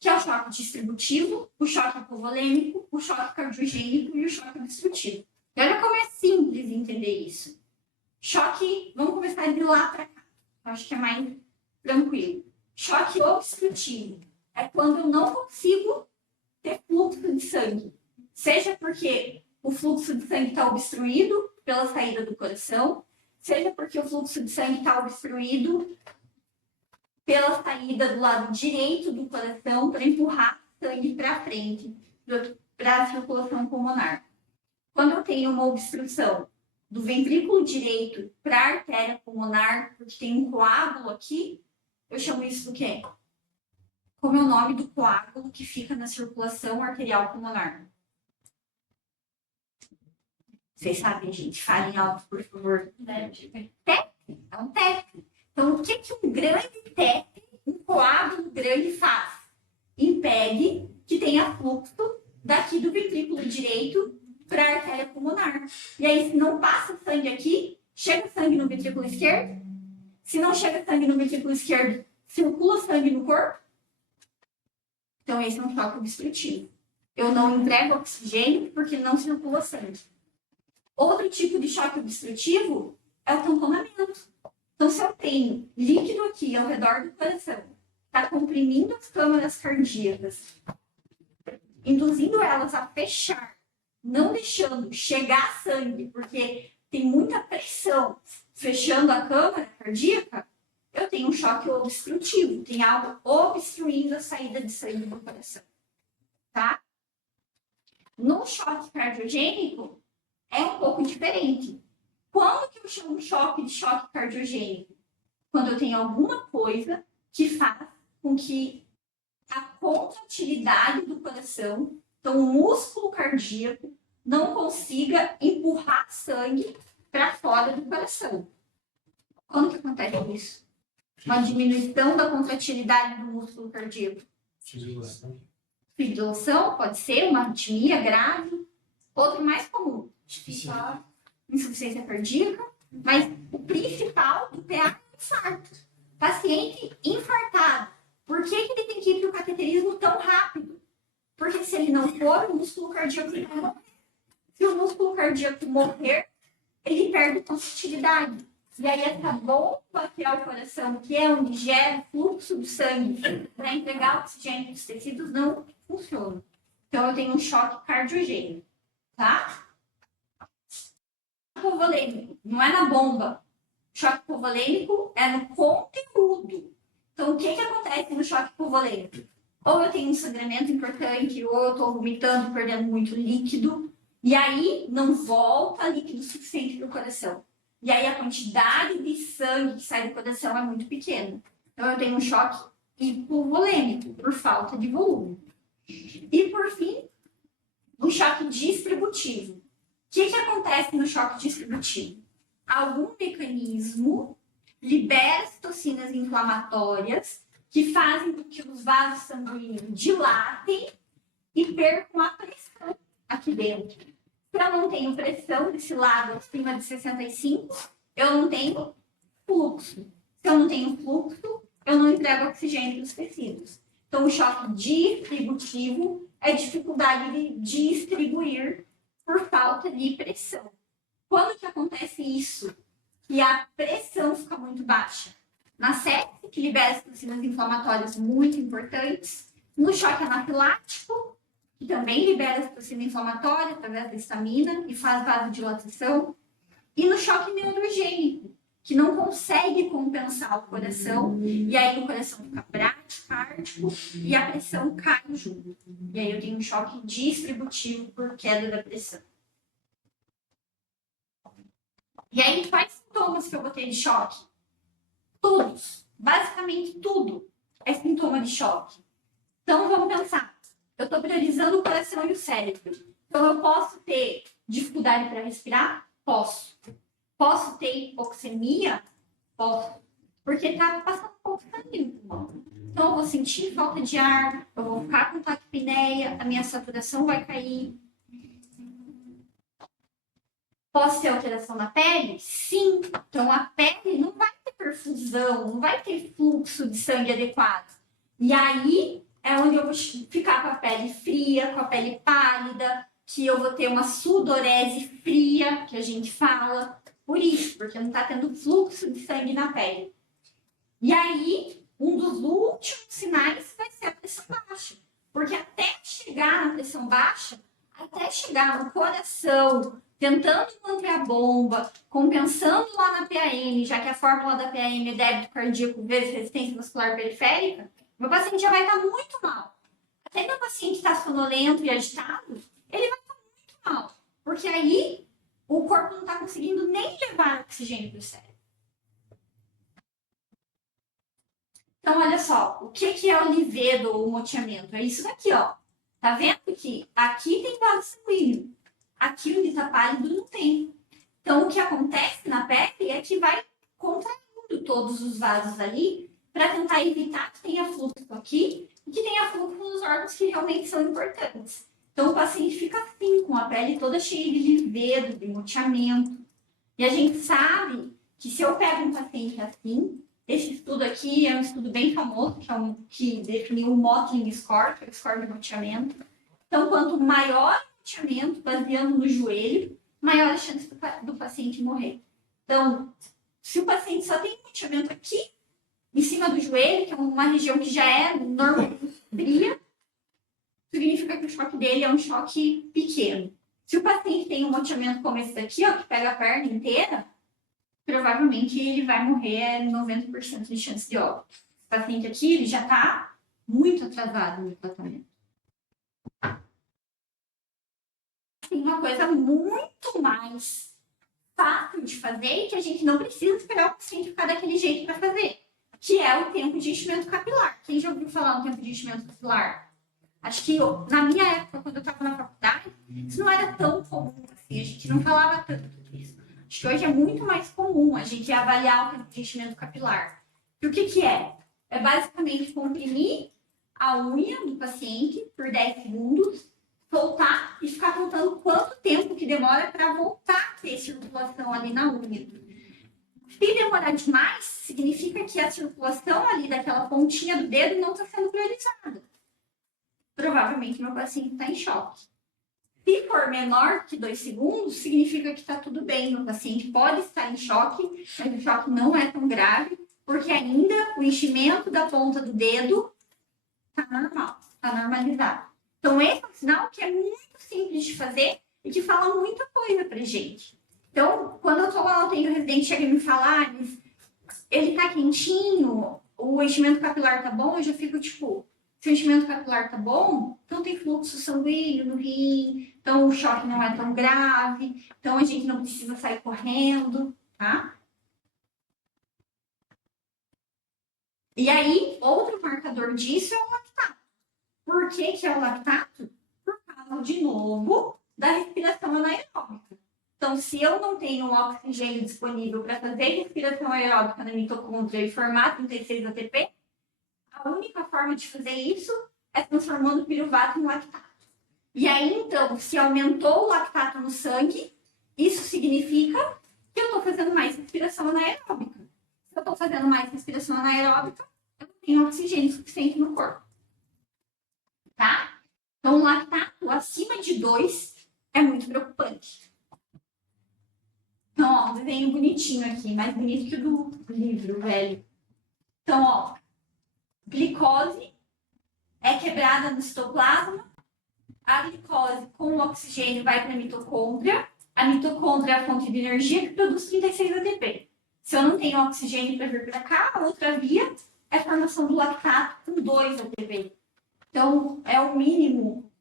Que é o choque distributivo, o choque hipovolêmico, o choque cardiogênico e o choque obstrutivo. E olha como é simples entender isso. Choque, vamos começar de lá para cá. Acho que é mais tranquilo. Choque obstrutivo é quando eu não consigo ter fluxo de sangue. Seja porque o fluxo de sangue está obstruído pela saída do coração, seja porque o fluxo de sangue está obstruído pela saída do lado direito do coração para empurrar sangue para frente, para a circulação pulmonar. Quando eu tenho uma obstrução do ventrículo direito para a artéria pulmonar, porque tem um coágulo aqui, eu chamo isso do quê? Como é o nome do coágulo que fica na circulação arterial pulmonar? Vocês sabem, gente? Falem alto, por favor. TEP. É um TEP. Então, o que um grande TEP, um coágulo grande faz? Impede que tenha fluxo daqui do ventrículo direito para a artéria pulmonar. E aí, se não passa sangue aqui, chega sangue no ventrículo esquerdo? Se não chega sangue no ventrículo esquerdo, circula sangue no corpo? Então, esse é um choque obstrutivo. Eu não entrego oxigênio porque não circula sangue. Outro tipo de choque obstrutivo é o tamponamento. Então, se eu tenho líquido aqui ao redor do coração, está comprimindo as câmaras cardíacas, induzindo elas a fechar, não deixando chegar sangue, porque tem muita pressão fechando a câmara cardíaca, eu tenho um choque obstrutivo, tem algo obstruindo a saída de sangue do coração. Tá? No choque cardiogênico, é um pouco diferente. Quando que eu chamo choque de choque cardiogênico? Quando eu tenho alguma coisa que faz com que a contratilidade do coração, então o músculo cardíaco, não consiga empurrar sangue para fora do coração. Quando que acontece isso? Uma diminuição da contratilidade do músculo cardíaco. Fibrilação. Fibrilação, pode ser uma arritmia grave. Outro mais comum, insuficiência cardíaca. Mas o principal do PA é o infarto. Paciente infartado. Por que ele tem que ir para o cateterismo tão rápido? Porque se ele não for, o músculo cardíaco vai morrer. Se o músculo cardíaco morrer, ele perde contratilidade. E aí essa bomba que é o coração, que é onde gera fluxo do sangue para entregar oxigênio para os tecidos, não funciona. Então eu tenho um choque cardiogênico, tá? Hipovolêmico, não é na bomba. Choque hipovolêmico é no conteúdo. Então o que acontece no choque hipovolêmico? Ou eu tenho um sangramento importante, ou eu estou vomitando, perdendo muito líquido, e aí não volta líquido suficiente para o coração. E aí a quantidade de sangue que sai do coração é muito pequena. Então eu tenho um choque hipovolêmico, por falta de volume. E por fim, o choque distributivo. O que acontece no choque distributivo? Algum mecanismo libera toxinas inflamatórias que fazem com que os vasos sanguíneos dilatem e percam a pressão aqui dentro. Se eu não tenho pressão desse lado acima de 65, eu não tenho fluxo. Se eu não tenho fluxo, eu não entrego oxigênio para os tecidos. Então, o choque distributivo é dificuldade de distribuir por falta de pressão. Quando que acontece isso? Que a pressão fica muito baixa. Na sepse, que libera toxinas inflamatórias muito importantes. No choque anafilático, que também libera toxina inflamatória através da histamina e faz vasodilatação. E no choque neurogênico, que não consegue compensar o coração, e aí o coração fica bradicárdico e a pressão cai junto. E aí eu tenho um choque distributivo por queda da pressão. E aí, quais sintomas que eu vou ter de choque? Todos, basicamente tudo é sintoma de choque. Então vamos pensar, eu estou priorizando o coração e o cérebro. Então eu posso ter dificuldade para respirar? Posso. Posso ter hipoxemia? Posso. Porque está passando um pouco sangue. Então eu vou sentir falta de ar, eu vou ficar com taquipneia, a minha saturação vai cair. Posso ter alteração na pele? Sim. Então a pele não vai ter perfusão, não vai ter fluxo de sangue adequado. E aí é onde eu vou ficar com a pele fria, com a pele pálida, que eu vou ter uma sudorese fria, que a gente fala. Por isso, porque não está tendo fluxo de sangue na pele. E aí, um dos últimos sinais vai ser a pressão baixa. Porque até chegar na pressão baixa, até chegar no coração, tentando manter a bomba, compensando lá na PAM, já que a fórmula da PAM é débito cardíaco vezes resistência muscular periférica, meu paciente já vai estar muito mal. Até meu paciente está sonolento e agitado, ele vai estar muito mal. Porque aí o corpo não está conseguindo nem levar oxigênio para o cérebro. Então, olha só, o que é o livedo ou o moteamento? É isso daqui, ó. Tá vendo que aqui tem vaso sanguíneo. Aqui onde está pálido não tem. Então, o que acontece na pele é que vai contraindo todos os vasos ali para tentar evitar que tenha fluxo aqui e que tenha fluxo nos órgãos que realmente são importantes. Então, o paciente fica assim, com a pele toda cheia de livedo, de moteamento. E a gente sabe que se eu pego um paciente assim, esse estudo aqui é um estudo bem famoso, que definiu o Mottling Score, que é o score de moteamento. Então, quanto maior o moteamento, baseando no joelho, maior a chance do paciente morrer. Então, se o paciente só tem moteamento aqui, em cima do joelho, que é uma região que já é normalmente fria, significa que o choque dele é um choque pequeno. Se o paciente tem um moteamento como esse daqui, ó, que pega a perna inteira, provavelmente ele vai morrer 90% de chance de óbito. Esse paciente aqui, ele já está muito atrasado no tratamento. Tem uma coisa muito mais fácil de fazer e que a gente não precisa esperar o paciente ficar daquele jeito para fazer, que é o tempo de enchimento capilar. Quem já ouviu falar no tempo de enchimento capilar? Acho que na minha época, quando eu estava na faculdade, isso não era tão comum assim, a gente não falava tanto disso. Acho que hoje é muito mais comum a gente avaliar o tempo de enchimento capilar. Que o que é? É basicamente comprimir a unha do paciente por 10 segundos, soltar e ficar contando quanto tempo que demora para voltar a ter circulação ali na unha. Se demorar demais, significa que a circulação ali daquela pontinha do dedo não está sendo priorizada. Provavelmente meu paciente está em choque. Se for menor que 2 segundos, significa que está tudo bem. O paciente pode estar em choque, mas o choque não é tão grave, porque ainda o enchimento da ponta do dedo está normal, está normalizado. Então, esse é um sinal que é muito simples de fazer e que fala muita coisa pra gente. Então, quando eu tô lá, eu tenho o residente chega e me fala, ele tá quentinho, o enchimento capilar tá bom, eu já fico tipo, se o enchimento capilar tá bom, então tem fluxo sanguíneo no rim, então o choque não é tão grave, então a gente não precisa sair correndo, tá? E aí, outro marcador disso é o lactato. Por que é o lactato? Por causa, de novo, da respiração anaeróbica. Então, se eu não tenho oxigênio disponível para fazer respiração aeróbica na mitocôndria e formar 36 ATP, a única forma de fazer isso é transformando piruvato em lactato. E aí, então, se aumentou o lactato no sangue, isso significa que eu estou fazendo mais respiração anaeróbica. Se eu estou fazendo mais respiração anaeróbica, eu não tenho oxigênio suficiente no corpo. Tá? Então, o lactato acima de 2 é muito preocupante. Então, ó, um desenho bonitinho aqui, mais bonito que o do livro, velho. Então, ó, glicose é quebrada no citoplasma, a glicose com o oxigênio vai para a mitocôndria é a fonte de energia que produz 36 ATP. Se eu não tenho oxigênio para vir para cá, a outra via é a formação do lactato com 2 ATP. Então, é o mínimo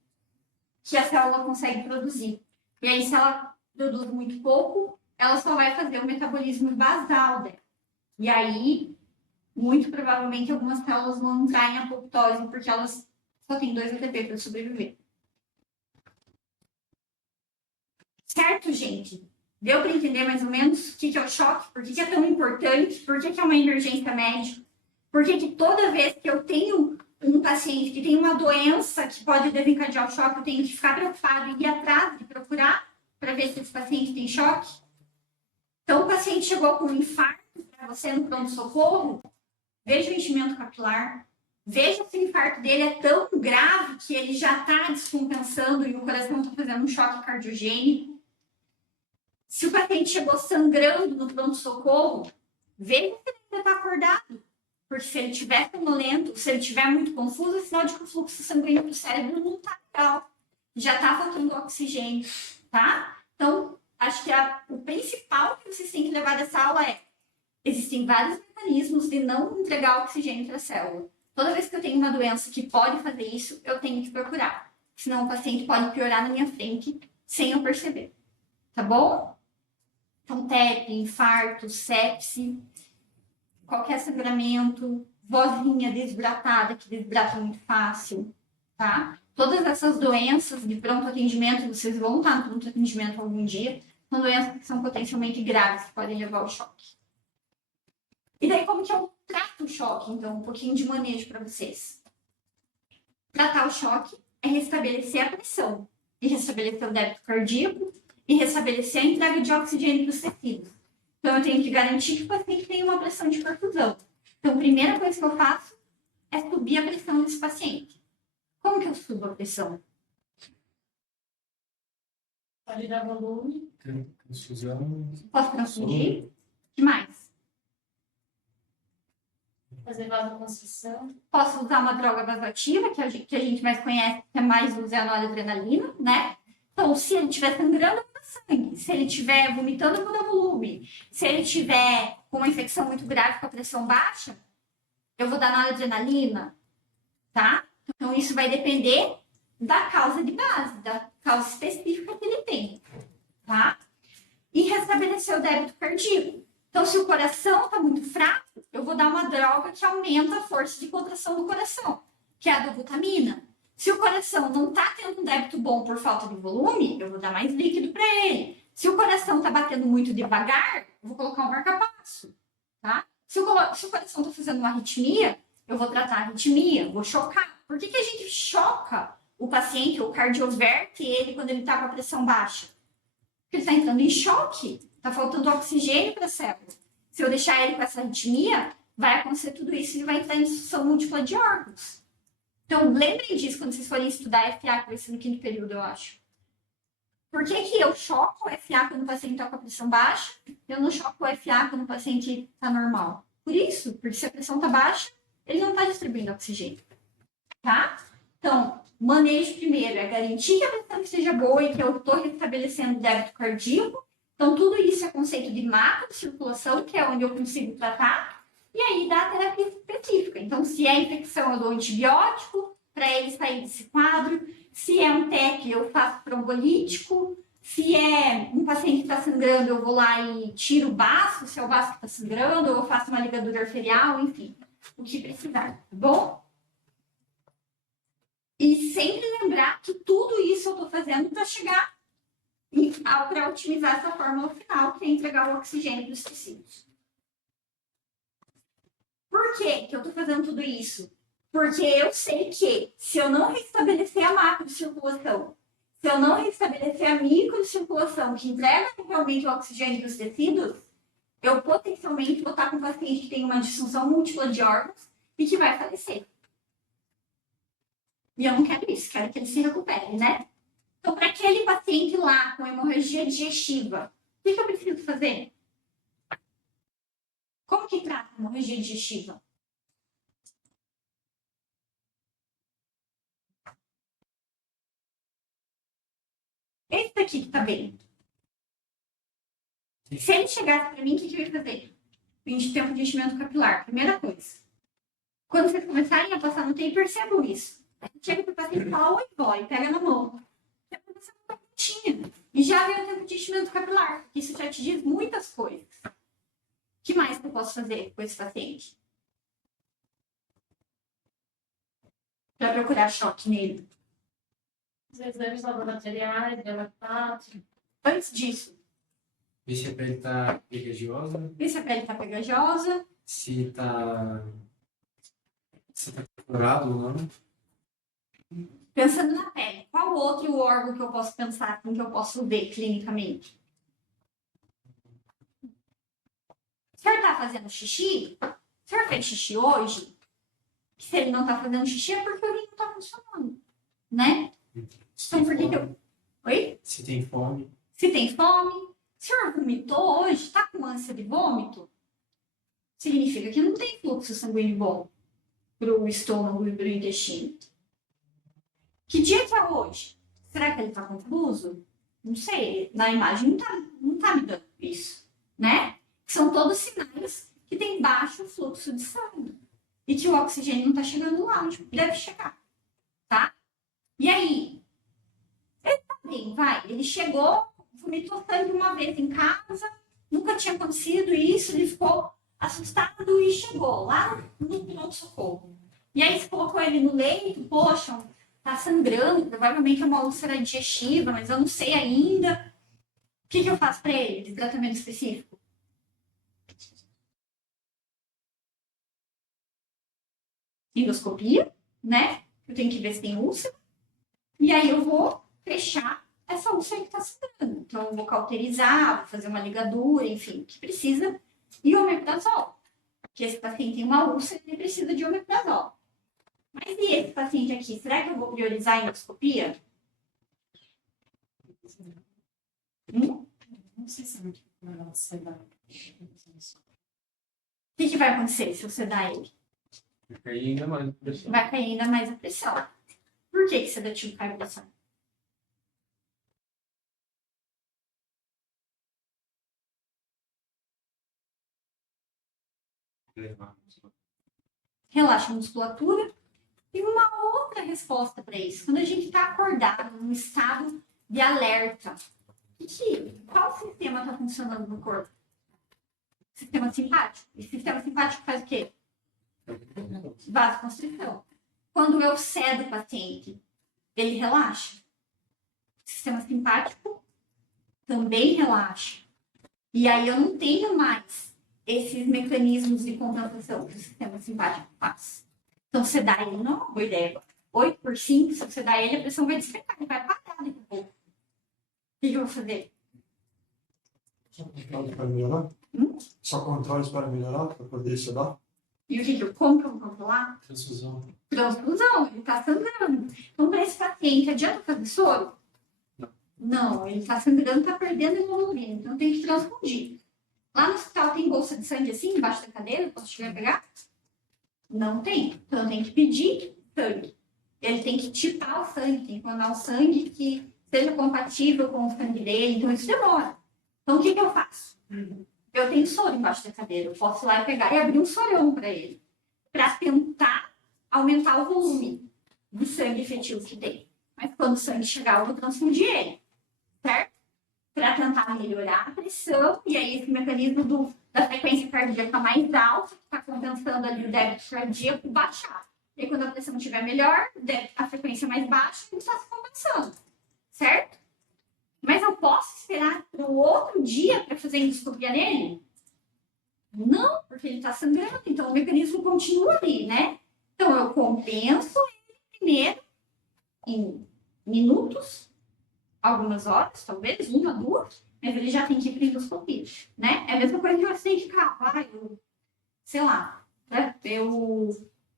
que a célula consegue produzir. E aí, se ela produz muito pouco, ela só vai fazer o metabolismo basal dela. E aí, muito provavelmente, algumas células vão entrar em apoptose, porque elas só têm 2 ATP para sobreviver. Certo, gente? Deu para entender mais ou menos o que é o choque? Por que é tão importante? Por que é uma emergência médica? Por que toda vez que eu tenho um paciente que tem uma doença que pode desencadear o choque, eu tenho que ficar preocupado e ir atrás de procurar para ver se esse paciente tem choque? Então, o paciente chegou com um infarto para você no pronto-socorro, veja o enchimento capilar, veja se o infarto dele é tão grave que ele já está descompensando e o coração está fazendo um choque cardiogênico. Se o paciente chegou sangrando no pronto-socorro, veja se ele ainda está acordado. Porque se ele estiver sonolento, se ele estiver muito confuso, é sinal de que o fluxo sanguíneo do cérebro não está legal. Já está faltando oxigênio, tá? Então, acho que o principal que vocês têm que levar dessa aula é: existem vários mecanismos de não entregar oxigênio para a célula. Toda vez que eu tenho uma doença que pode fazer isso, eu tenho que procurar. Senão o paciente pode piorar na minha frente sem eu perceber. Tá bom? Então, TEP, infarto, sepse, qualquer sangramento, vozinha desidratada, que desidrata muito fácil, tá? Todas essas doenças de pronto atendimento, vocês vão estar no pronto atendimento algum dia, são doenças que são potencialmente graves, que podem levar ao choque. E daí, como que eu trato o choque? Então, um pouquinho de manejo para vocês. Tratar o choque é restabelecer a pressão, e restabelecer o débito cardíaco, e restabelecer a entrega de oxigênio para os tecidos. Então, eu tenho que garantir que o paciente tem uma pressão de perfusão. Então, a primeira coisa que eu faço é subir a pressão desse paciente. Como que eu subo a pressão? Pode dar volume. Transfusão. Posso transfundir? O que mais? Fazer vasoconstrição. Posso usar uma droga vasoativa, que a gente mais conhece, que é mais usa a noradrenalina, né? Então, se ele estiver sangrando, eu vou dar sangue. Se ele estiver vomitando, eu vou dar volume. Se ele estiver com uma infecção muito grave, com a pressão baixa, eu vou dar noradrenalina, tá? Então, isso vai depender da causa de base, da causa específica que ele tem, tá? E restabelecer o débito cardíaco. Então, se o coração está muito fraco, eu vou dar uma droga que aumenta a força de contração do coração, que é a dobutamina. Se o coração não está tendo um débito bom por falta de volume, eu vou dar mais líquido para ele. Se o coração está batendo muito devagar, eu vou colocar um marca-passo, tá? Se o coração está fazendo uma arritmia, eu vou tratar a arritmia, vou chocar. Por que a gente choca o paciente ou cardioverte ele quando ele está com a pressão baixa? Porque ele está entrando em choque, está faltando oxigênio para a célula. Se eu deixar ele com essa arritmia, vai acontecer tudo isso e ele vai entrar em insuficiência múltipla de órgãos. Então, lembrem disso quando vocês forem estudar FA, que vai ser no 5º período, eu acho. Por que eu choco o FA quando o paciente está com a pressão baixa? Eu não choco o FA quando o paciente está normal. Por isso, porque se a pressão está baixa, ele não está distribuindo oxigênio. Tá? Então, manejo primeiro é garantir que a pressão esteja boa e que eu estou restabelecendo o débito cardíaco. Então, tudo isso é conceito de macrocirculação, que é onde eu consigo tratar. E aí, dá a terapia específica. Então, se é infecção, eu dou antibiótico para ele sair desse quadro. Se é um TEC, eu faço trombolítico. Se é um paciente que está sangrando, eu vou lá e tiro o baço, se é o baço que está sangrando, ou eu faço uma ligadura arterial, enfim, o que precisar, tá bom? E sempre lembrar que tudo isso eu estou fazendo para chegar para otimizar essa fórmula final, que é entregar o oxigênio para os tecidos. Por que eu estou fazendo tudo isso? Porque eu sei que se eu não restabelecer a macrocirculação, se eu não restabelecer a microcirculação, que entrega realmente o oxigênio para os tecidos, eu potencialmente vou estar com um paciente que tem uma disfunção múltipla de órgãos e que vai falecer. E eu não quero isso, quero que ele se recupere, né? Então, para aquele paciente lá com hemorragia digestiva, o que eu preciso fazer? Como que trata a hemorragia digestiva? Esse daqui que tá bem. Se ele chegasse para mim, o que eu ia fazer? Tempo de enchimento capilar. Primeira coisa. Quando vocês começarem a passar no tempo, percebam isso. Chega para o paciente e fala, oi, boy, pega na mão. Você não tá quentinha. E já veio o tempo de enchimento capilar. Isso já te diz muitas coisas. O que mais que eu posso fazer com esse paciente? Para procurar choque nele. Os exames laboratoriais, lactato. Antes disso, Ver se a pele tá pegajosa, ver se a pele está pegajosa. se tá colorado ou não. Pensando na pele, qual outro órgão que eu posso pensar em que eu posso ver clinicamente? O senhor está fazendo xixi? O senhor fez xixi hoje? Se ele não está fazendo xixi é porque o rim não está funcionando, né? Então, por que eu... Oi? Se tem fome. Se tem fome? O senhor vomitou hoje? Está com ânsia de vômito? Significa que não tem fluxo sanguíneo bom para o estômago e para o intestino. Que dia que é hoje? Será que ele está confuso? Não sei, na imagem não tá me dando isso, né? São todos sinais que tem baixo fluxo de sangue e que o oxigênio não está chegando lá onde deve chegar, tá? E aí? Ele tá bem, vai. Ele chegou, vomitou sangue uma vez em casa, nunca tinha acontecido isso, ele ficou assustado e chegou lá no pronto-socorro. E aí você colocou ele no leito, poxa, tá sangrando, provavelmente é uma úlcera digestiva, mas eu não sei ainda. O que eu faço para ele de tratamento específico? Endoscopia, né? Eu tenho que ver se tem úlcera. E aí eu vou fechar essa úlcera que está sangrando. Então eu vou cauterizar, vou fazer uma ligadura, enfim, que precisa. E omeprazol. Porque esse paciente tem uma úlcera e precisa de omeprazol. Mas e esse paciente aqui? Será que eu vou priorizar a endoscopia? Não sei se é muito melhor você dar. O que vai acontecer se eu sedar ele? Vai cair ainda mais a pressão. Vai cair ainda mais a pressão. Por que sedativo cai a pressão? Relaxa a musculatura. E uma outra resposta para isso. Quando a gente está acordado, num estado de alerta, qual sistema está funcionando no corpo? Sistema simpático. E sistema simpático faz o quê? Vasoconstrição. Quando eu cedo o paciente, ele relaxa. O sistema simpático também relaxa. E aí eu não tenho mais esses mecanismos de compensação que o sistema simpático faz. Então, você dá ele, não é uma boa ideia. 8 por 5, se você dá ele, a pressão vai despencar, ele vai parar daqui a pouco. O que eu vou fazer? Só controles para melhorar? Só controles para melhorar, para poder estudar? E o que eu como para controlar? Transfusão. Transfusão, ele está sangrando. Então, para esse paciente, adianta fazer soro? Não, ele está sangrando, está perdendo hemoglobina, então tem que transfundir. Lá no hospital tem bolsa de sangue assim, embaixo da cadeira, posso chegar a pegar? Não tem, então tem que pedir sangue. Ele tem que tipar o sangue, tem que mandar um sangue que seja compatível com o sangue dele, então isso demora. Então, o que eu faço? Eu tenho soro embaixo da cadeira, eu posso ir lá e pegar e abrir um sorão para ele, para tentar aumentar o volume do sangue efetivo que tem. Mas quando o sangue chegar, eu vou transfundir ele, certo? Para tentar melhorar a pressão, e aí esse mecanismo da frequência cardíaca mais alta, que está compensando ali o débito cardíaco, baixar. E aí, quando a pressão estiver melhor, a frequência mais baixa, ele está se compensando, certo? Mas eu posso esperar para o outro dia para fazer endoscopia nele? Não, porque ele está sangrando, então o mecanismo continua ali, né? Então eu compenso ele primeiro em minutos, algumas horas, talvez, 1, 2, mas ele já tem que ir para endoscopia, né? É a mesma coisa que você tem que ficar, sei lá, né? Eu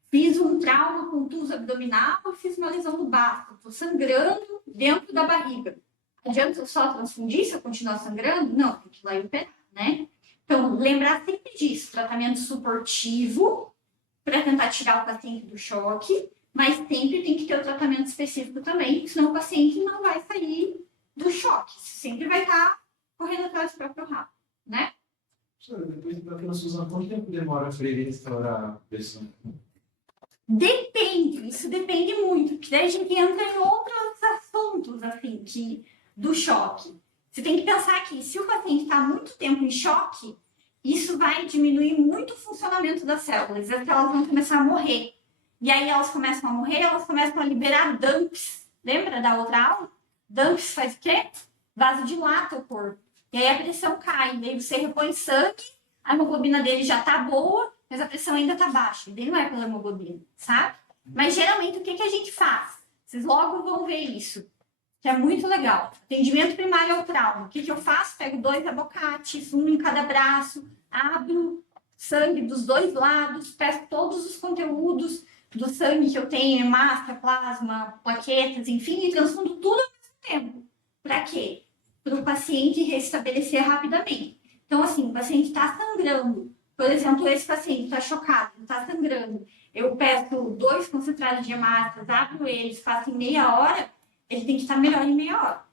fiz um trauma contuso abdominal e fiz uma lesão no baço, estou sangrando dentro da barriga. Adianta eu só transfundir se eu continuar sangrando? Não, tem que ir lá e operar, né? Então, lembrar sempre disso, tratamento suportivo para tentar tirar o paciente do choque, mas sempre tem que ter o tratamento específico também, senão o paciente não vai sair do choque, sempre vai estar correndo atrás do próprio rabo, né? Depois da transfusão, quanto tempo demora para ele restaurar a pressão? Depende, isso depende muito, porque daí a gente entra em outros assuntos, assim, do choque. Você tem que pensar que se o paciente está muito tempo em choque, isso vai diminuir muito o funcionamento das células, as células vão começar a morrer. E aí elas começam a morrer, elas começam a liberar dumps. Lembra da outra aula? Dumps faz o quê? Vasodilata o corpo. E aí a pressão cai, daí você repõe sangue, a hemoglobina dele já tá boa, mas a pressão ainda tá baixa. Daí não é pela hemoglobina, sabe? Mas geralmente o que a gente faz? Vocês logo vão ver isso, que é muito legal. Atendimento primário ao trauma. O que eu faço? Pego 2 abocates, um em cada braço, abro sangue dos 2 lados, peço todos os conteúdos do sangue que eu tenho, hemácia, plasma, plaquetas, enfim, e transfundo tudo ao mesmo tempo. Para quê? Para o paciente restabelecer rapidamente. Então, assim, o paciente está sangrando. Por exemplo, esse paciente está chocado, está sangrando. Eu peço 2 concentrados de hemácias, abro eles, faço em meia hora, ele tem que estar melhor em meia hora.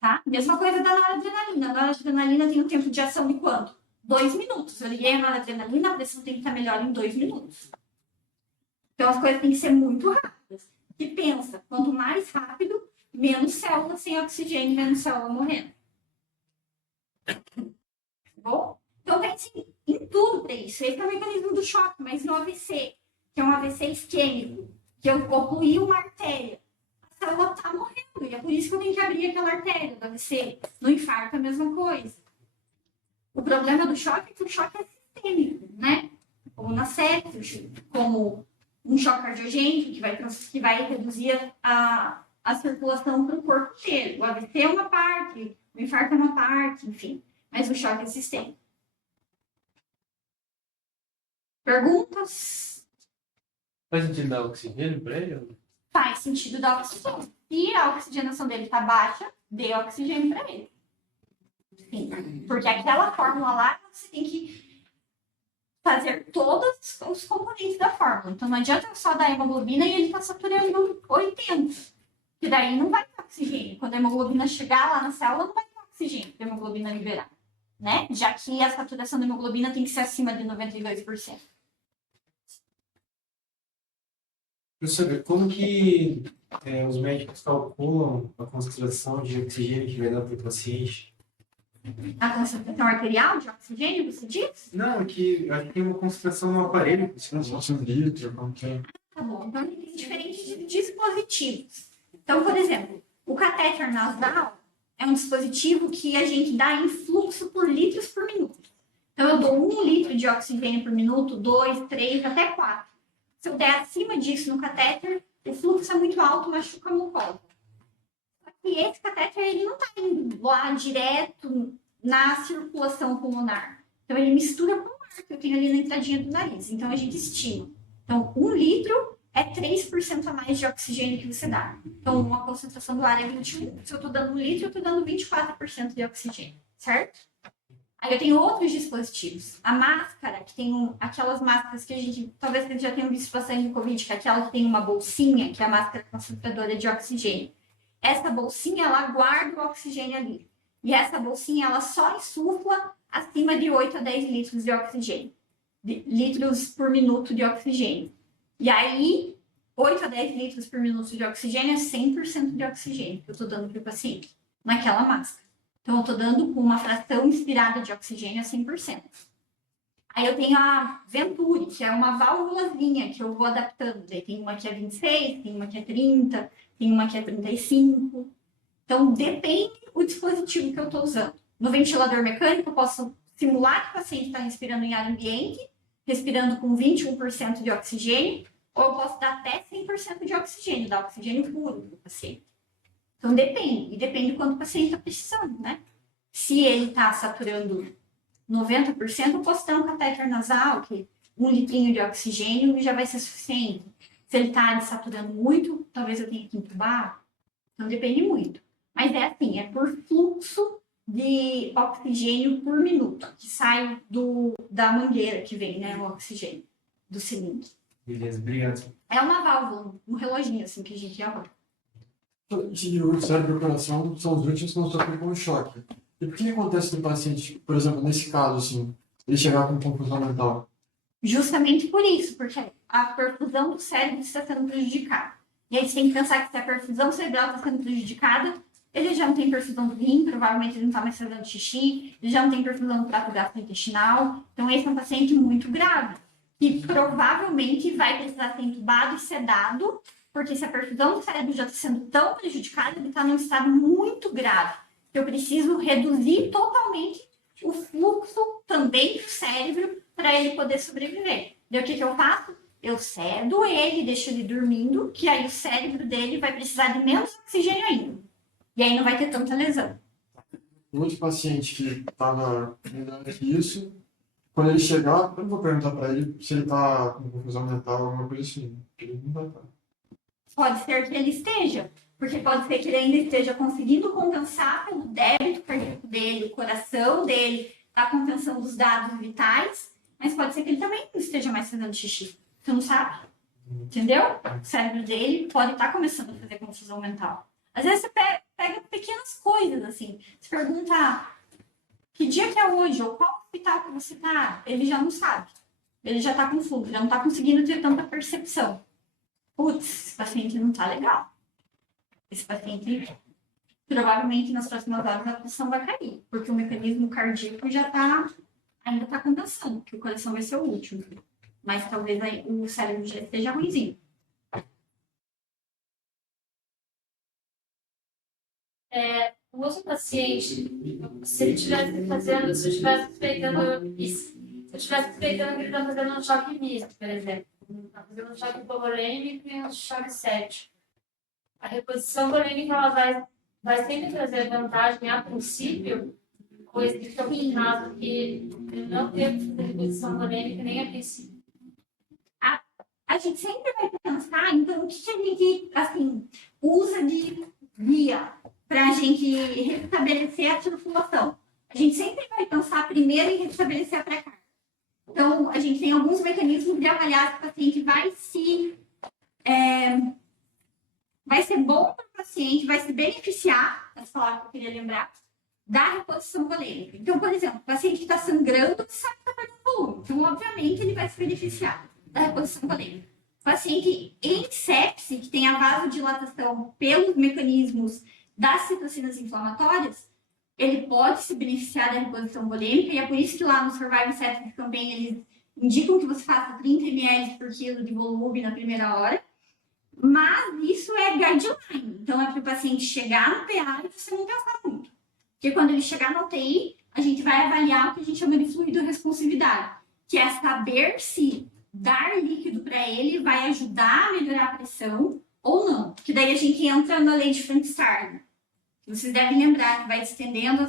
Tá? Mesma coisa da noradrenalina. A noradrenalina tem um tempo de ação de quanto? 2 minutos. Eu liguei a noradrenalina, a pressão tem que estar melhor em 2 minutos. Então as coisas têm que ser muito rápidas. E pensa, quanto mais rápido, menos célula sem oxigênio, menos célula morrendo. Bom? Então pense em tudo para isso. Esse é o mecanismo do choque, mas no AVC, que é um AVC isquêmico, que eu ocluí uma artéria, a célula está morrendo. E é por isso que eu tenho que abrir aquela artéria do AVC. No infarto, a mesma coisa. O problema do choque é que o choque é sistêmico, né? Como na sepse, como um choque cardiogênico, que vai reduzir a circulação para o corpo inteiro. O AVC é uma parte, o infarto é uma parte, enfim. Mas o choque é sistêmico. Perguntas? Faz sentido dar oxigênio para ele? Faz sentido dar oxigênio. Se a oxigenação dele está baixa, dê oxigênio para ele. Sim, porque aquela fórmula lá, você tem que fazer todos os componentes da fórmula. Então não adianta eu só dar hemoglobina e ele está saturando 80. Que daí não vai ter oxigênio. Quando a hemoglobina chegar lá na célula, não vai ter oxigênio para a hemoglobina liberar. Né? Já que a saturação da hemoglobina tem que ser acima de 92%. Professor, como que os médicos calculam a concentração de oxigênio que vai dar para o paciente? A concentração arterial de oxigênio, você diz? Não, acho que tem uma concentração no aparelho. Se não fosse um litro, como que é? Tá bom, então tem diferentes dispositivos. Então, por exemplo, o catéter nasal é um dispositivo que a gente dá em fluxo por litros por minuto. Então, eu dou 1 litro de oxigênio por minuto, 2, 3, até 4. Se eu der acima disso no catéter, o fluxo é muito alto, machuca a mucosa. E esse catéter, ele não está indo lá direto na circulação pulmonar. Então, ele mistura com o ar que eu tenho ali na entradinha do nariz. Então, a gente estima. Então, 1 litro é 3% a mais de oxigênio que você dá. Então, uma concentração do ar é 21. Se eu estou dando 1 litro, eu estou dando 24% de oxigênio, certo? Aí eu tenho outros dispositivos. A máscara, que tem aquelas máscaras que a gente, talvez vocês já tenham visto bastante no Covid, que é aquela que tem uma bolsinha, que é a máscara concentradora de oxigênio. Essa bolsinha, ela guarda o oxigênio ali. E essa bolsinha, ela só insufla acima de 8 a 10 litros de oxigênio. Litros por minuto de oxigênio. E aí, 8 a 10 litros por minuto de oxigênio é 100% de oxigênio que eu estou dando para o paciente, naquela máscara. Então, eu estou dando com uma fração inspirada de oxigênio a 100%. Aí eu tenho a Venturi, que é uma válvulazinha que eu vou adaptando. Daí tem uma que é 26, tem uma que é 30, tem uma que é 35. Então, depende do dispositivo que eu estou usando. No ventilador mecânico, eu posso simular que o paciente está respirando em ar ambiente, respirando com 21% de oxigênio, ou eu posso dar até 100% de oxigênio, dar oxigênio puro para o paciente. Então, depende. E depende do quanto o paciente está precisando, né? Se ele está saturando 90%, eu posso dar um catéter nasal, que 1 litrinho de oxigênio já vai ser suficiente. Se ele está desaturando muito, talvez eu tenha que entubar. Então, depende muito. Mas é assim, é por fluxo de oxigênio por minuto, que sai da mangueira que vem, né? O oxigênio do cilindro. Beleza, obrigado. É uma válvula, um reloginho, assim, que a gente arruma. E o cérebro e o coração são os últimos que não sofrem com choque. E por que acontece no paciente, por exemplo, nesse caso, assim, ele chegar com confusão mental? Justamente por isso, porque a perfusão do cérebro está sendo prejudicada. E aí você tem que pensar que se a perfusão cerebral está sendo prejudicada, ele já não tem perfusão do rim, provavelmente ele não está mais fazendo xixi, ele já não tem perfusão do trato gastrointestinal. Então esse é um paciente muito grave, que provavelmente vai precisar ser entubado e sedado, porque se a perfusão do cérebro já está sendo tão prejudicada, ele está num estado muito grave. Eu preciso reduzir totalmente o fluxo também do cérebro para ele poder sobreviver. E o que eu faço? Eu cedo ele, deixo ele dormindo, que aí o cérebro dele vai precisar de menos oxigênio ainda. E aí não vai ter tanta lesão. Tem outro paciente que estava melhor que isso, quando ele chegar, eu não vou perguntar para ele se ele está com confusão mental ou alguma coisa assim, porque ele não vai estar. Pode ser que ele esteja, porque pode ser que ele ainda esteja conseguindo compensar pelo débito cardíaco dele, o coração dele está compensando os dados vitais, mas pode ser que ele também não esteja mais fazendo xixi. Você não sabe? Entendeu? O cérebro dele pode estar começando a fazer confusão mental. Às vezes você pega pequenas coisas, assim. Você pergunta que dia que é hoje, ou qual hospital que você está, ele já não sabe. Ele já está confuso, já não está conseguindo ter tanta percepção. Putz, esse paciente não está legal. Esse paciente, provavelmente, nas próximas horas, a pressão vai cair, porque o mecanismo cardíaco ainda está compensando, que o coração vai ser o último. Mas talvez o cérebro já esteja ruimzinho. O outro paciente, se ele estivesse fazendo, se eu estivesse suspeitando isso, se eu estivesse suspeitando que ele está fazendo um choque misto, por exemplo, está fazendo um choque hipovolêmico e um choque séptico. A reposição volêmica ela vai sempre trazer vantagem a princípio, ou existe algum caso que ele não teve que fazer reposição volêmica nem a princípio? A gente sempre vai pensar, então, o que a gente, assim, usa de guia para a gente restabelecer a circulação. A gente sempre vai pensar primeiro em restabelecer a pré-carga. Então, a gente tem alguns mecanismos de avaliar se o paciente vai ser bom para o paciente, vai se beneficiar, essa palavra que eu queria lembrar, da reposição volêmica. Então, por exemplo, o paciente que está sangrando sabe que está perdendo volume. Então, obviamente, ele vai se beneficiar da reposição volêmica. O paciente em sepse, que tem a vasodilatação pelos mecanismos das citocinas inflamatórias, ele pode se beneficiar da reposição volêmica, e é por isso que lá no Survival Sepsis também eles indicam que você faça 30 ml por quilo de volume na primeira hora, mas isso é guideline, então é para o paciente chegar no PA e você não pensar muito. Porque quando ele chegar na UTI, a gente vai avaliar o que a gente chama de fluido-responsividade, que é saber se dar líquido para ele vai ajudar a melhorar a pressão ou não. Que daí a gente entra na lei de Frankenstein. Vocês devem lembrar que vai estendendo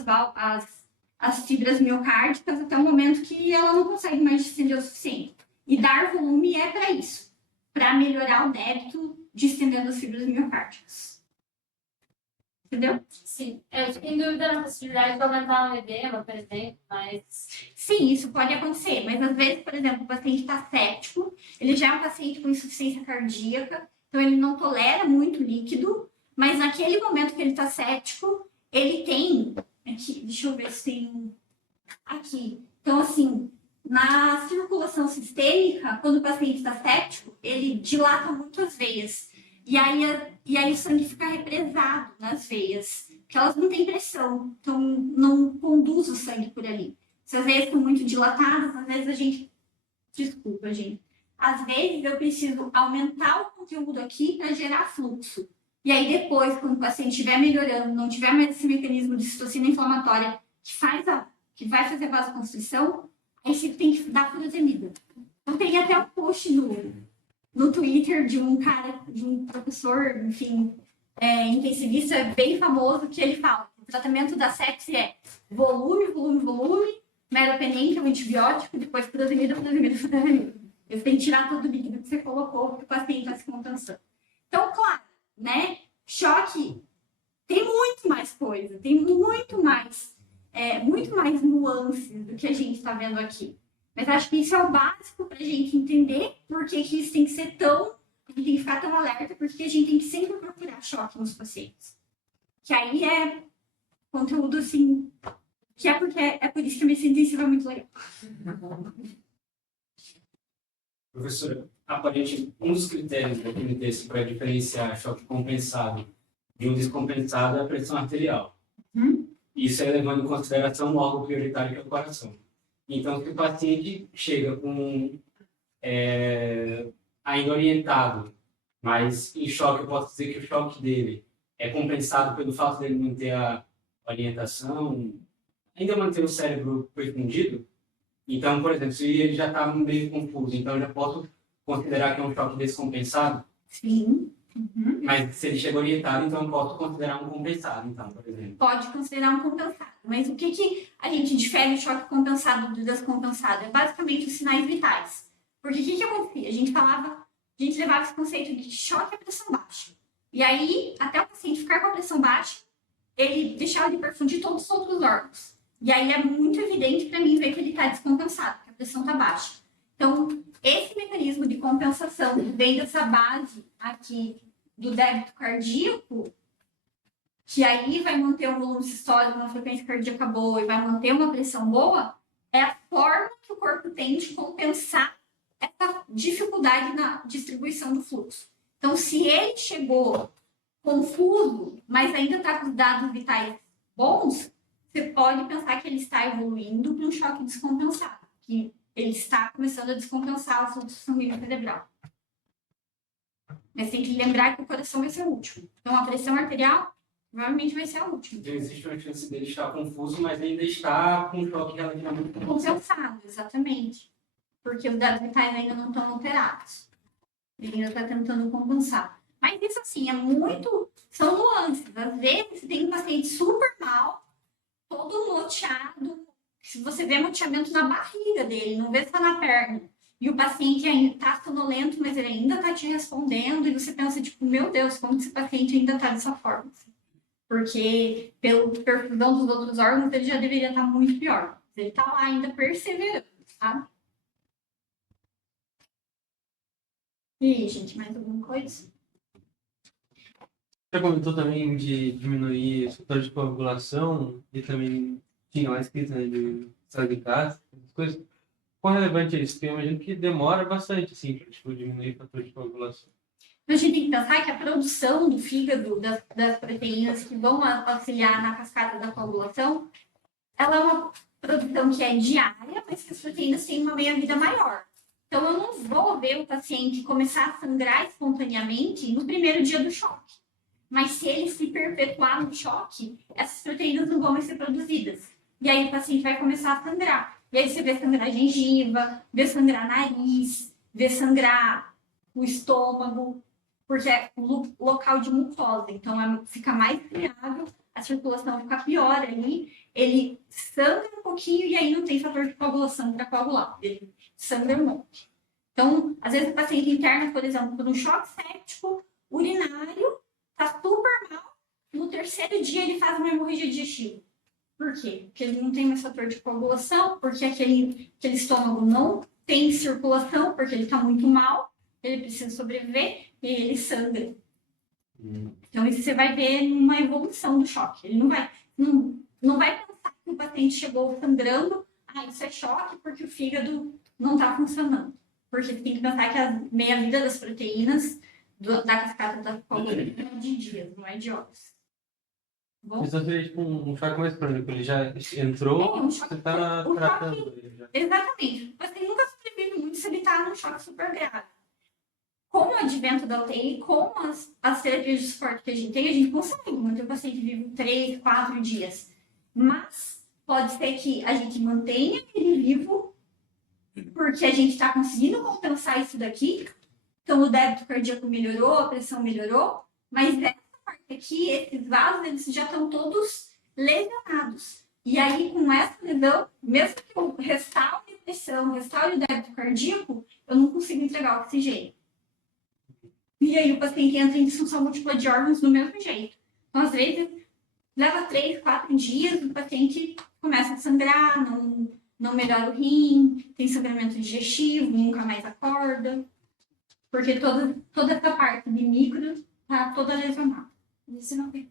as fibras miocárdicas até o momento que ela não consegue mais estender o suficiente. E dar volume é para isso, para melhorar o débito de estendendo as fibras miocárdicas. Entendeu? Sim. Eu fiquei em dúvida na possibilidade de aumentar o edema, por exemplo, mas... Sim, isso pode acontecer, mas às vezes, por exemplo, o paciente está séptico, ele já é um paciente com insuficiência cardíaca, então ele não tolera muito líquido, mas naquele momento que ele está séptico, ele tem... Aqui, deixa eu ver se tem... Aqui. Então, assim, na circulação sistêmica, quando o paciente está séptico, ele dilata muito as veias. E aí o sangue fica represado nas veias, porque elas não têm pressão, então não conduz o sangue por ali. Se as veias estão muito dilatadas, às vezes a gente... Desculpa, gente. Às vezes eu preciso aumentar o conteúdo aqui para gerar fluxo. E aí depois, quando o paciente estiver melhorando, não tiver mais esse mecanismo de citocina inflamatória que vai fazer vasoconstrição, aí você tem que dar furosemida. Então tem até um post no Twitter de um cara, de um professor, enfim, intensivista bem famoso, que ele fala: o tratamento da sepse é volume, meropenem, que é um antibiótico, depois furosemida. Você tem que tirar todo o líquido que você colocou, porque o paciente está se compensando. Então, claro, né? Choque tem muito mais coisa, tem muito mais nuances do que a gente está vendo aqui. Mas acho que isso é o básico para a gente entender por que isso tem que ser tão... A gente tem que ficar tão alerta, porque a gente tem que sempre procurar choque nos pacientes. Que aí é conteúdo, assim... Que é por isso que a medicina intensiva é muito legal. Professora, aparentemente, um dos critérios da NTS para diferenciar choque compensado de um descompensado é a pressão arterial. Isso é levando em consideração o órgão prioritário que é o coração. Então, se o paciente chega com ainda orientado, mas em choque, eu posso dizer que o choque dele é compensado pelo fato dele manter a orientação, ainda manter o cérebro perfundido. Então, por exemplo, se ele já está meio confuso, então eu já posso considerar que é um choque descompensado? Sim. Mas se ele chega orientado, então eu posso considerar um compensado, então, por exemplo. Pode considerar um compensado. Mas o que a gente difere o choque compensado do descompensado? É basicamente os sinais vitais. Porque o que acontecia? A gente levava esse conceito de choque à pressão baixa. E aí, até o paciente ficar com a pressão baixa, ele deixava de perfundir todos os outros órgãos. E aí é muito evidente para mim ver que ele está descompensado, que a pressão está baixa. Então, esse mecanismo de compensação vem dessa base aqui do débito cardíaco, que aí vai manter um volume sistólico, uma frequência cardíaca boa e vai manter uma pressão boa, é a forma que o corpo tem de compensar essa dificuldade na distribuição do fluxo. Então, se ele chegou confuso, mas ainda está com os dados vitais bons, você pode pensar que ele está evoluindo para um choque descompensado, que ele está começando a descompensar o fluxo sanguíneo cerebral. Mas tem que lembrar que o coração vai ser o último. Então, a pressão arterial provavelmente vai ser a última. Então, existe uma chance dele estar confuso, mas ainda está com um choque relativamente compensado, exatamente. Porque os dados vitais ainda não estão alterados. Ele ainda está tentando compensar. Mas isso, assim, são nuances. Às vezes, você tem um paciente super mal, todo moteado. Se você vê moteamento na barriga dele, não vê só na perna. E o paciente ainda está sonolento, mas ele ainda está te respondendo. E você pensa, tipo, meu Deus, como esse paciente ainda está dessa forma? Porque, pela perfusão dos outros órgãos, ele já deveria estar muito pior. Ele está lá ainda perseverando, tá? E aí, gente, mais alguma coisa? Você comentou também de diminuir os fatores de coagulação e também tinha lá escrito, né, de salvicato, essas coisas. Quão relevante é isso? Porque eu imagino que demora bastante, assim, para diminuir o fator de coagulação. A gente tem que pensar que a produção do fígado, das proteínas que vão auxiliar na cascata da coagulação, ela é uma produção que é diária, mas que as proteínas têm uma meia-vida maior. Então, eu não vou ver o paciente começar a sangrar espontaneamente no primeiro dia do choque. Mas se ele se perpetuar no choque, essas proteínas não vão mais ser produzidas. E aí o paciente vai começar a sangrar. E aí você vê sangrar gengiva, vê sangrar nariz, vê sangrar o estômago, porque é um local de mucosa. Então fica mais friável, a circulação fica pior ali, ele sangra um pouquinho e aí não tem fator de coagulação para coagular. Ele sangra um monte. Então, às vezes o paciente interna, por exemplo, por um choque séptico urinário, tá super mal, no terceiro dia ele faz uma hemorragia digestiva. Por quê? Porque ele não tem mais fator de coagulação, porque aquele estômago não tem circulação, porque ele está muito mal, ele precisa sobreviver e ele sangra. Então, isso você vai ver numa evolução do choque. Ele não vai pensar que o paciente chegou sangrando, isso é choque porque o fígado não está funcionando. Porque você tem que pensar que a meia-vida das proteínas da cascata da coagulação é de dias, não é de horas. Bom? Então seria tipo um choque mais crônico. Ele já entrou, um choque, você tá o tratando choque, ele já. exatamente. Você nunca sobrevive muito se ele está num choque super grave. Com o advento da UTI, com as terapias de suporte que a gente consegue manter o paciente vivo 3, 4 dias. Mas pode ser que a gente mantenha ele vivo porque a gente está conseguindo compensar isso daqui. Então o débito cardíaco melhorou, a pressão melhorou, mas essa parte aqui, esses vasos, eles já estão todos lesionados. E aí, com essa lesão, mesmo que eu restaure a pressão, restaure o débito cardíaco, eu não consigo entregar oxigênio. E aí o paciente entra em disfunção múltipla de órgãos do mesmo jeito. Então, às vezes, leva 3, 4 dias, o paciente começa a sangrar, não melhora o rim, tem sangramento digestivo, nunca mais acorda. Porque toda essa parte de micro está toda lesionada. Isso não tem.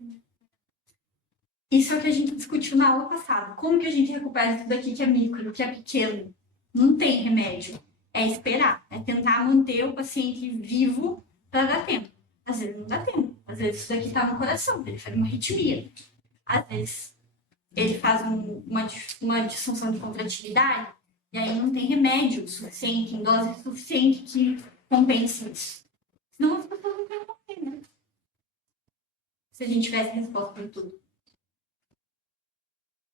Isso é o que a gente discutiu na aula passada. Como que a gente recupera isso daqui que é micro, que é pequeno? Não tem remédio. É esperar. É tentar manter o paciente vivo para dar tempo. Às vezes não dá tempo. Às vezes isso daqui está no coração, ele faz uma arritmia. Às vezes ele faz uma disfunção de contratividade e aí não tem remédio suficiente, em dose suficiente que compense isso. Senão as pessoas não querem morrer, né? Se a gente tivesse resposta para tudo.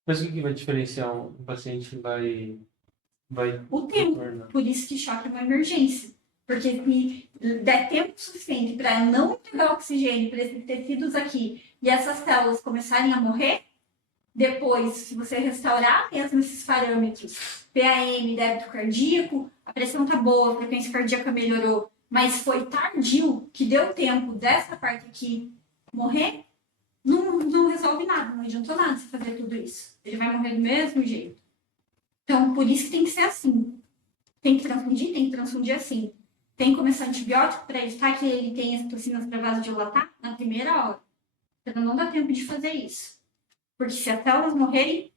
Mas o que vai diferenciar um paciente que vai O tempo. retornar? Por isso que choque é uma emergência. Porque se der tempo suficiente para não entregar oxigênio para esses tecidos aqui e essas células começarem a morrer, depois, se você restaurar mesmo esses parâmetros, PAM, débito cardíaco, a pressão tá boa, a frequência cardíaca melhorou, mas foi tardio, que deu tempo dessa parte aqui morrer, não resolve nada, não adiantou nada você fazer tudo isso. Ele vai morrer do mesmo jeito. Então, por isso que tem que ser assim. Tem que transfundir assim. Tem que começar antibiótico para evitar que ele tenha as toxinas para vasodilatar na primeira hora. Então, não dá tempo de fazer isso. Porque se as células morrerem,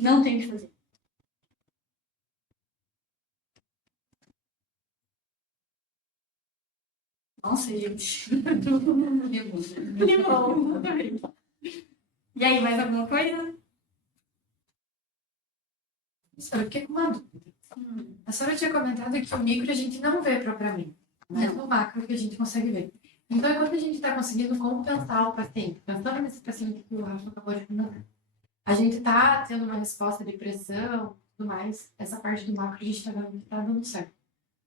não tem o que fazer. Nossa, gente. Limão. E aí, mais alguma coisa? Eu fiquei com uma dúvida. A senhora tinha comentado que o micro a gente não vê propriamente, mas no macro que a gente consegue ver. Então, enquanto a gente está conseguindo compensar o paciente, pensando nesse paciente que o Rafa acabou de comentar, a gente está tendo uma resposta de pressão e tudo mais, essa parte do macro a gente está dando certo.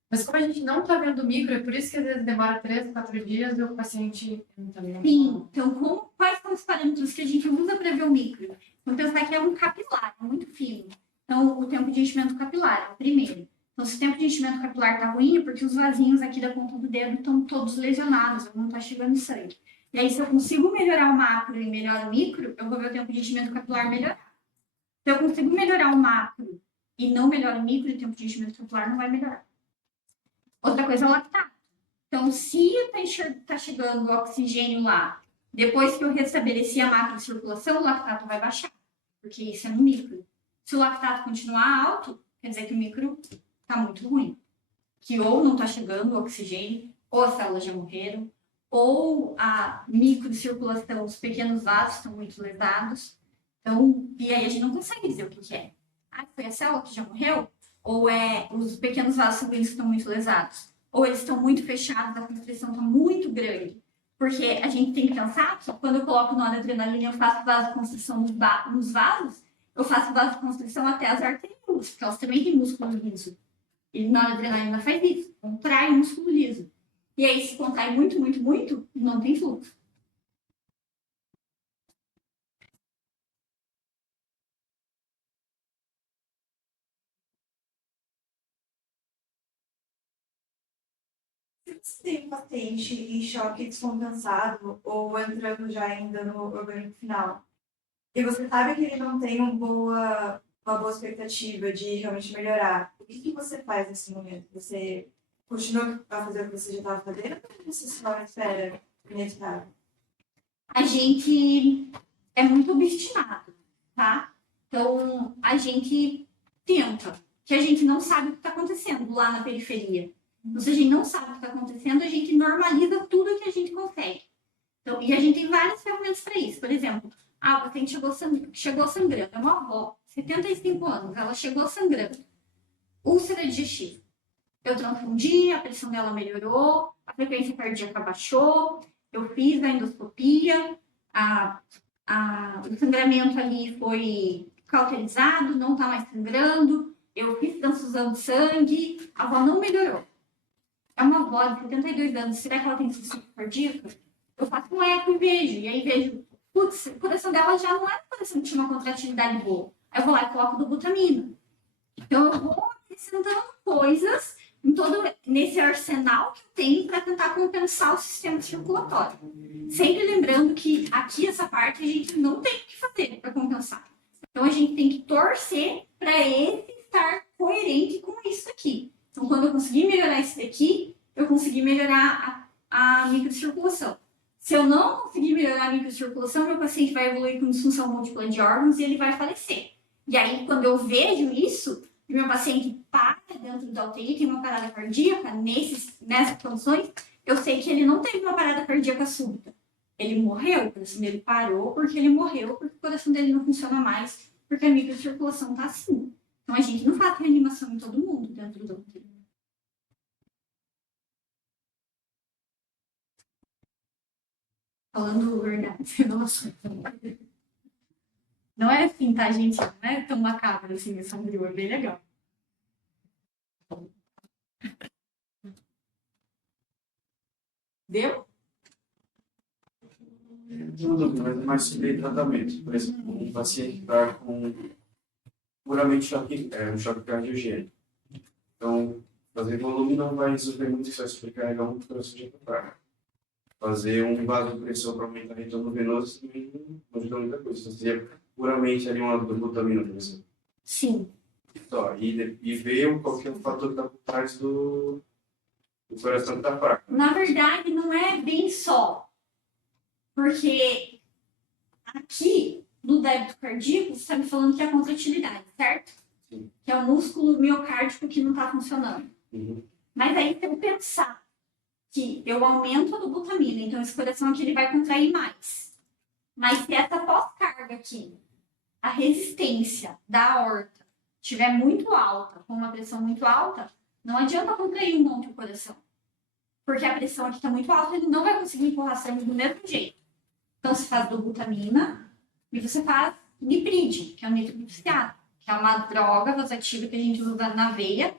Mas como a gente não está vendo o micro, é por isso que às vezes demora 3, 4 dias e o paciente não está vendo. Sim, então quais são os parâmetros que a gente usa para ver o micro? Vamos pensar que é um capilar, é muito fino. Então, o tempo de enchimento capilar é o primeiro. Então, se o tempo de enchimento capilar está ruim, é porque os vasinhos aqui da ponta do dedo estão todos lesionados, não está chegando sangue. E aí, se eu consigo melhorar o macro e melhorar o micro, eu vou ver o tempo de enchimento capilar melhorar. Se eu consigo melhorar o macro e não melhora o micro, o tempo de enchimento capilar não vai melhorar. Outra coisa é o lactato. Então, se está chegando o oxigênio lá, depois que eu restabeleci a macrocirculação, o lactato vai baixar, porque isso é no micro. Se o lactato continuar alto, quer dizer que o micro está muito ruim. Que ou não está chegando o oxigênio, ou as células já morreram, ou a microcirculação, os pequenos vasos estão muito lesados. Então, e aí a gente não consegue dizer o que é. Foi a célula que já morreu? Ou é os pequenos vasos sanguíneos que estão muito lesados? Ou eles estão muito fechados, a constrição está muito grande. Porque a gente tem que pensar que quando eu coloco noradrenalina, eu faço vasoconstrição nos vasos, eu faço vasoconstrição até as arteriolas, porque elas também têm músculo liso. E noradrenalina faz isso, contrai o músculo liso. E aí, se contrai muito, muito, muito, não tem fluxo. Se tem um paciente em choque descompensado ou entrando já ainda no orgânico final, e você sabe que ele não tem uma boa expectativa de realmente melhorar, o que você faz nesse momento? Você continua a fazer o que você já estava fazendo ou você só espera inevitável? A gente é muito obstinado, tá? Então, a gente tenta, que a gente não sabe o que está acontecendo lá na periferia. Então, se a gente não sabe o que está acontecendo, a gente normaliza tudo que a gente consegue. Então, e a gente tem várias ferramentas para isso. Por exemplo, o paciente chegou sangrando. É uma avó, 75 anos, ela chegou sangrando. Úlcera digestiva. Eu transfundi, a pressão dela melhorou, a frequência cardíaca baixou, eu fiz a endoscopia, o sangramento ali foi cauterizado, não está mais sangrando, eu fiz transfusão de sangue, a avó não melhorou. É uma avó de 72 anos, será que ela tem insuficiência cardíaca? Eu faço um eco e vejo, e aí vejo, putz, o coração dela já não é um coração que tinha uma contratilidade boa. Aí eu vou lá e coloco dobutamina. Então eu vou acrescentando coisas nesse arsenal que eu tenho para tentar compensar o sistema circulatório. Sempre lembrando que aqui essa parte a gente não tem o que fazer para compensar. Então a gente tem que torcer para ele estar coerente com isso aqui. Então quando eu conseguir melhorar isso daqui, eu consegui melhorar a microcirculação. Se eu não conseguir melhorar a microcirculação, meu paciente vai evoluir com disfunção múltipla de órgãos e ele vai falecer. E aí, quando eu vejo isso, e meu paciente para dentro da UTI, tem uma parada cardíaca, nessas condições, eu sei que ele não teve uma parada cardíaca súbita. Ele morreu, o coração dele parou porque ele morreu, porque o coração dele não funciona mais, porque a microcirculação está assim. Então, a gente não faz reanimação em todo mundo dentro da UTI. Falando verdade, nossa. Não é assim, tá, gente? Não é tão macabro assim, é sombrio, é bem legal. Deu? Não dúvida, mas é mais sobre tratamento. Por exemplo, um paciente que está com puramente um choque cardiogênico. Então, fazer volume não vai resolver muito, isso vai sobrecarregar muito o coração de ataque. Fazer um vasopressor para aumentar o retorno venoso também não ajuda muita coisa. Então, seria puramente ali uma dobutamina, por exemplo. Sim. Então, e ver qual que é o fator que está por trás do coração que está fraco. Na verdade, não é bem só. Porque aqui, no débito cardíaco, você está me falando que é a contratilidade, certo? Sim. Que é o músculo miocárdico que não está funcionando. Uhum. Mas aí, se eu pensar que eu aumento a dobutamina, então esse coração aqui ele vai contrair mais. Mas se essa pós-carga aqui, a resistência da aorta, estiver muito alta, com uma pressão muito alta, não adianta contrair um monte o coração. Porque a pressão aqui está muito alta, ele não vai conseguir empurrar sangue do mesmo jeito. Então, você faz dobutamina e você faz nipride, que é o nitroglicerinato, que é uma droga vasoativa que a gente usa na veia,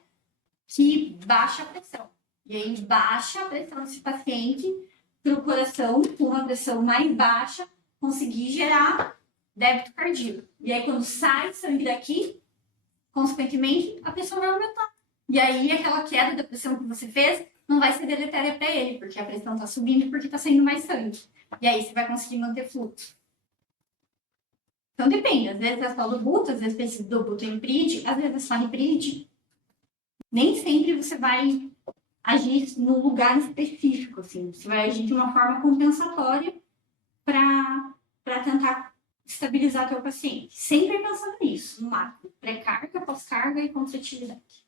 que baixa a pressão. E aí, baixa a pressão desse paciente para o coração, com uma pressão mais baixa, conseguir gerar débito cardíaco. E aí, quando sai sangue daqui, consequentemente, a pressão vai aumentar. E aí, aquela queda da pressão que você fez não vai ser deletéria para ele, porque a pressão está subindo porque está saindo mais sangue. E aí, você vai conseguir manter fluxo. Então, depende. Às vezes é só dobuta, às vezes precisa de dobuta e nipride, às vezes é só nipride. Nem sempre você vai agir num lugar específico, assim. Você vai agir de uma forma compensatória para tentar estabilizar teu paciente. Sempre pensando nisso, no macro. Pré-carga, pós-carga e contratividade.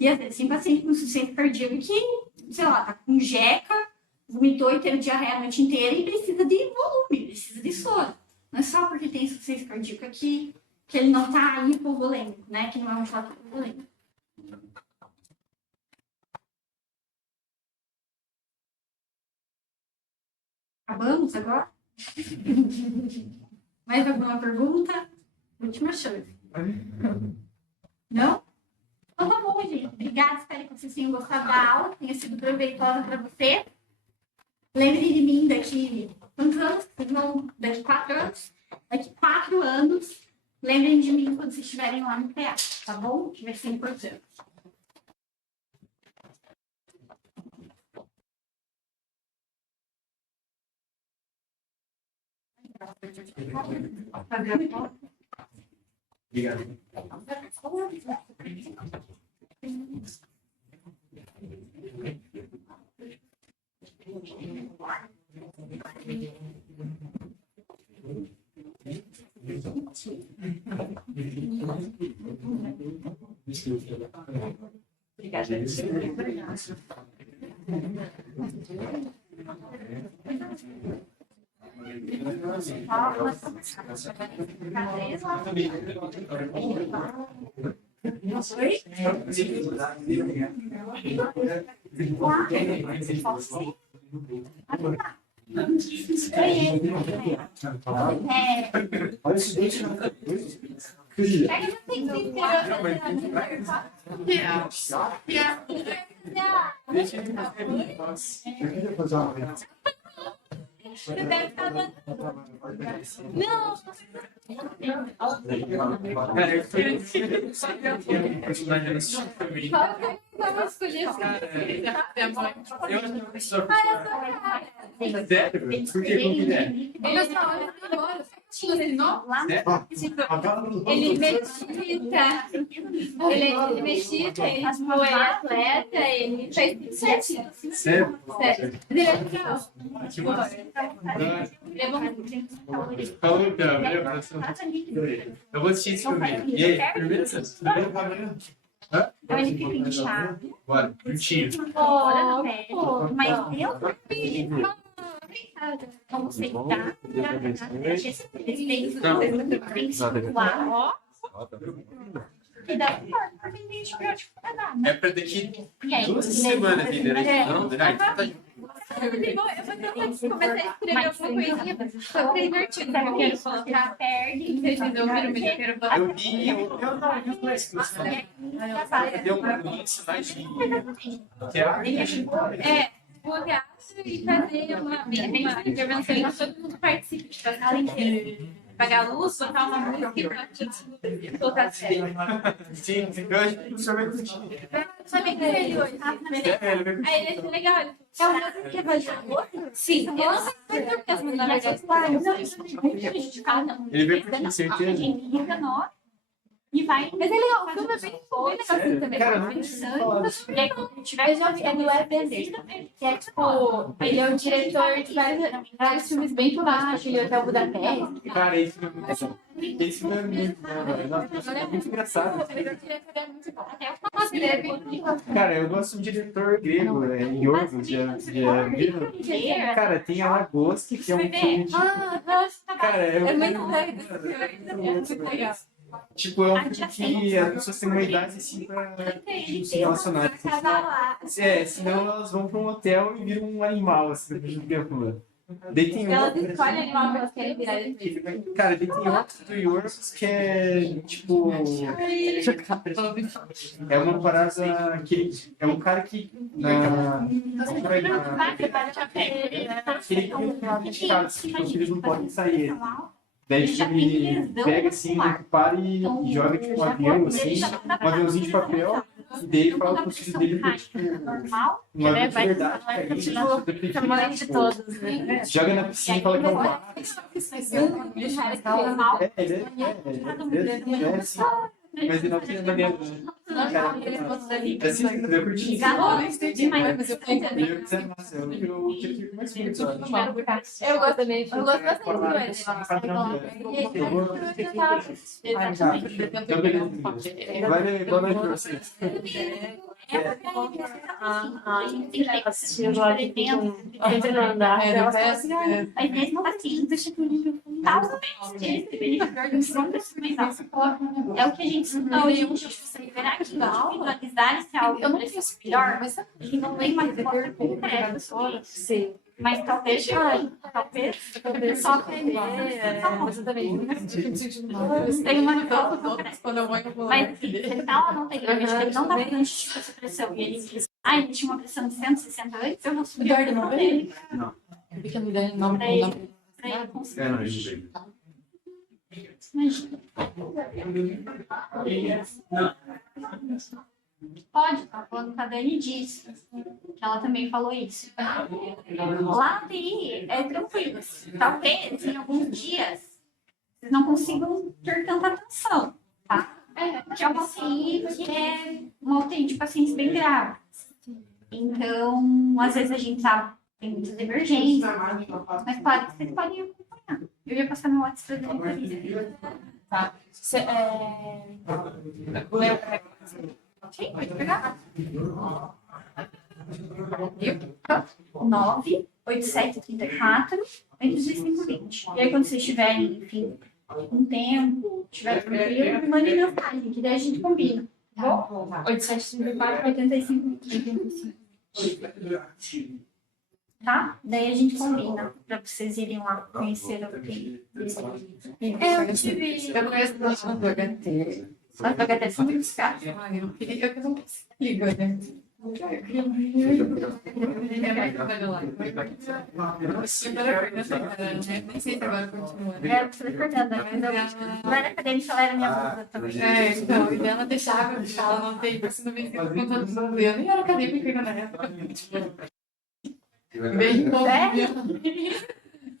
E às vezes tem paciente com insuficiência cardíaca que, sei lá, tá com jeca, vomitou e teve diarreia a noite inteira e precisa de volume, precisa de soro. Não é só porque tem insuficiência cardíaca que ele não tá hipovolêmico, né? Que não é um choque hipovolêmico. Acabamos agora? Mais alguma pergunta? Última chance. Não? Então tá bom, gente. Obrigada, espero que vocês tenham gostado da aula, que tenha sido proveitosa para você. Lembre de mim daqui quantos anos? Não, daqui 4 anos? Daqui 4 anos, lembrem de mim quando vocês estiverem lá no teatro, tá bom? Que vai ser importante. Obrigado. Olha esse dente na cabeça. Deixa ele fazer uma. Você deve estar dando. Não! Cara, eu fui personagem desse filme. Vamos escolher esse Eu acho que o professor. Sério? Por que? Como que é? Ele medita. Ele medita, ele é atleta, ele faz tudo certinho. Sério? Sério. Ele é legal. Que massa. Ele é bom. Falou então, valeu, professor. Eu vou assistir esse filme. E aí, firmeza? Hã? Então ele fica inchado. Bora, juntinho. Mas eu filho. Vamos sentar. Tem que circular, ó. E daí, por fim, tem antibiótico pra dar, né? É pra daqui E aí? 12 semanas ainda, né? Não, então tá Eu vou começar a escrever alguma coisinha pra divertir. Sabe o que eu quero colocar? Perde. Vocês ouviram, mas eu quero falar. Eu vi, eu não vi os dois que você falou. Deu um lance lá de teatro. O teatro e fazer uma intervenção em que todo mundo participe, tipo, a sala inteira. Apagar a luz, botar uma música e colocar a série. Sim, eu acho que o professor vai curtir. Sabe que ele hoje? Ele vai curtir. Aí ele achou legal. É uma coisa que vai fazer outro? Sim. Eu não sei porque as meninas na verdade não. Ele vai curtir, certeza. A gente liga nós e vai. Mas é legal, o filme é bem legal também. Cara, não E aí, quando tiver. Eu já vi, ele é Bender, que é tipo. Ele é o diretor de vários filmes bem clássicos, ele é Hotel Budapeste. Cara, esse filme é muito bom. Esse filme é muito bom, velho. Nossa, é muito engraçado. Cara, eu gosto de um diretor grego, né? Yorgos, Cara, tem a Lagosta, que é um filme de... Cara, é muito legal. Tipo, é um filme que as pessoas têm uma idade assim pra se relacionar. Senão elas vão pra um hotel e viram um animal, assim, depois de um tempo, mano. Daí tem Elas outro, escolhem animal que elas querem virar. cara, daí tem outro do Yorgos que é, tipo... É uma parada que... É um cara que... Ele tem criticado, tipo, os filhos não podem sair. Daí, tipo, ele pega, assim, para e joga, tipo, um avião, assim, um aviãozinho de papel, e daí ele fala pros filhos dele que, tipo, um avião de verdade, pega isso, Tamanho de todos, né? joga na piscina e fala que é um mar. É assim, mas ele não tem maneira, né? Cara, assim, eu curti isso. Eu quiser massa, eu quero que comece muito, sabe? Eu gosto também. Eu gosto bastante Então, beleza. Vai, boa noite pra vocês. Assistir agora aqui entra no andar. Mas mesmo assim, deixa que o livro é o que a gente estudou e a gente será que analisar se algo melhor, mas a gente não tem mais concreto sobre. Sim. Mas talvez, talvez só aprender. Tem uma Quando eu vou em algum mas assim, se ele tá ou não tem limite, ele não tá fazendo tipo essa pressão. E ele diz, ele tinha uma pressão de 160 antes, eu vou subir a pressão dele. Fica me dando nome Pra ele conseguir. Imagina. Pode, tá falando com a Dani disso. Que ela também falou isso. Lá no TI é tranquilo. Talvez em alguns dias vocês não consigam ter tanta atenção, tá? Que é uma UTI que é uma UTI de pacientes bem graves. Então, às vezes a gente sabe tem muitas emergências, mas claro que vocês podem acompanhar. Eu ia passar meu WhatsApp para ele. Tá. Sim, pode pegar. 98734-8520. E aí, quando vocês tiverem, enfim, um tempo, tiver tranquilo, mande mensagem, que daí a gente combina. Tá bom? 8734-8520. Tá? Daí a gente combina pra vocês irem lá conhecer o que. Eu conheço bastante do HT. As HT são muito caras. Eu não consigo, né? Nem sei se agora continua. Você cortando, mas eu era acadêmica, ela era minha blusa também. Então, e ela deixava de falar, não tem, porque não me sinto com todo mundo. Eu nem era acadêmica na época. Bem bom.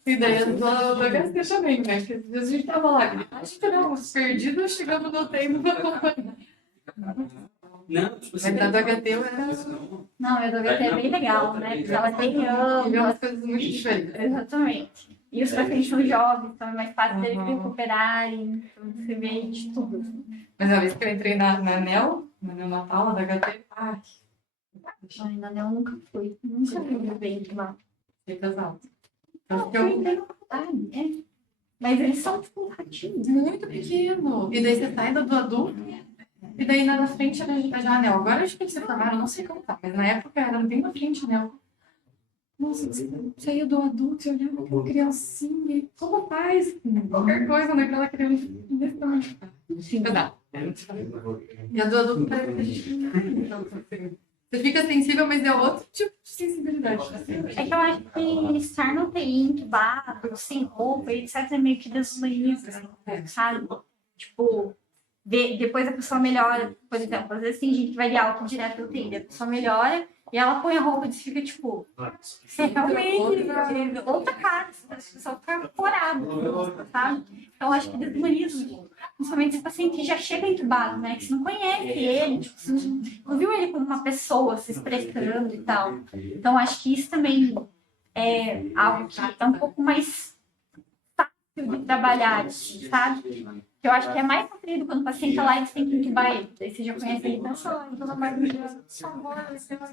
E daí eu tô HT também, né? Porque às vezes a gente tava lá, a gente era uns perdidos, chegamos no tempo pra acompanhar. Não, tipo assim. Mas da do HT eu era. Não, a do HT é bem legal, né? Porque ela tem amplo. umas coisas muito diferentes. Exatamente. E os pacientes são jovens, então é mais fácil deles recuperarem. Então você vê de tudo. Mas uma vez que eu entrei na NEL, na neonatal, da HT, Ai, na NEL nunca fui. Nunca fui bem lá. fica alto. Não, eu entrei na faculdade, né? Mas eles são tipo ratinhos. Muito pequeno. E daí você sai do adulto, e daí na frente era já a NEL. Agora acho que eles se formaram, não sei como tá, mas na época era bem na frente a NEL. Nossa, você saía do adulto e olhava aquela criancinha. E como faz? Qualquer coisa naquela criança. Sim, dá. E a do adulto parece que a gente não tem tanto assim. Você fica sensível, mas é outro tipo de sensibilidade. É que eu acho que estar no TI entubado, sem roupa, etc, é meio que desumaniza, sabe? Tipo, depois a pessoa melhora, por exemplo, às vezes tem gente que vai de alta direto do TI, a pessoa melhora e ela põe a roupa e fica tipo, você realmente outra cara, a pessoa fica corada, sabe? Então acho que desumaniza, principalmente se o paciente já chega entubado, né? Que você não conhece ele, tipo, você não viu ele como uma pessoa se expressando e tal. Então acho que isso também é algo que é um pouco mais fácil de trabalhar, sabe? Eu acho que é mais sofrido quando o paciente tá lá e você tem que entubar ele. Daí você já conhece ele pensando, pelo amor de Deus, por favor, você vai.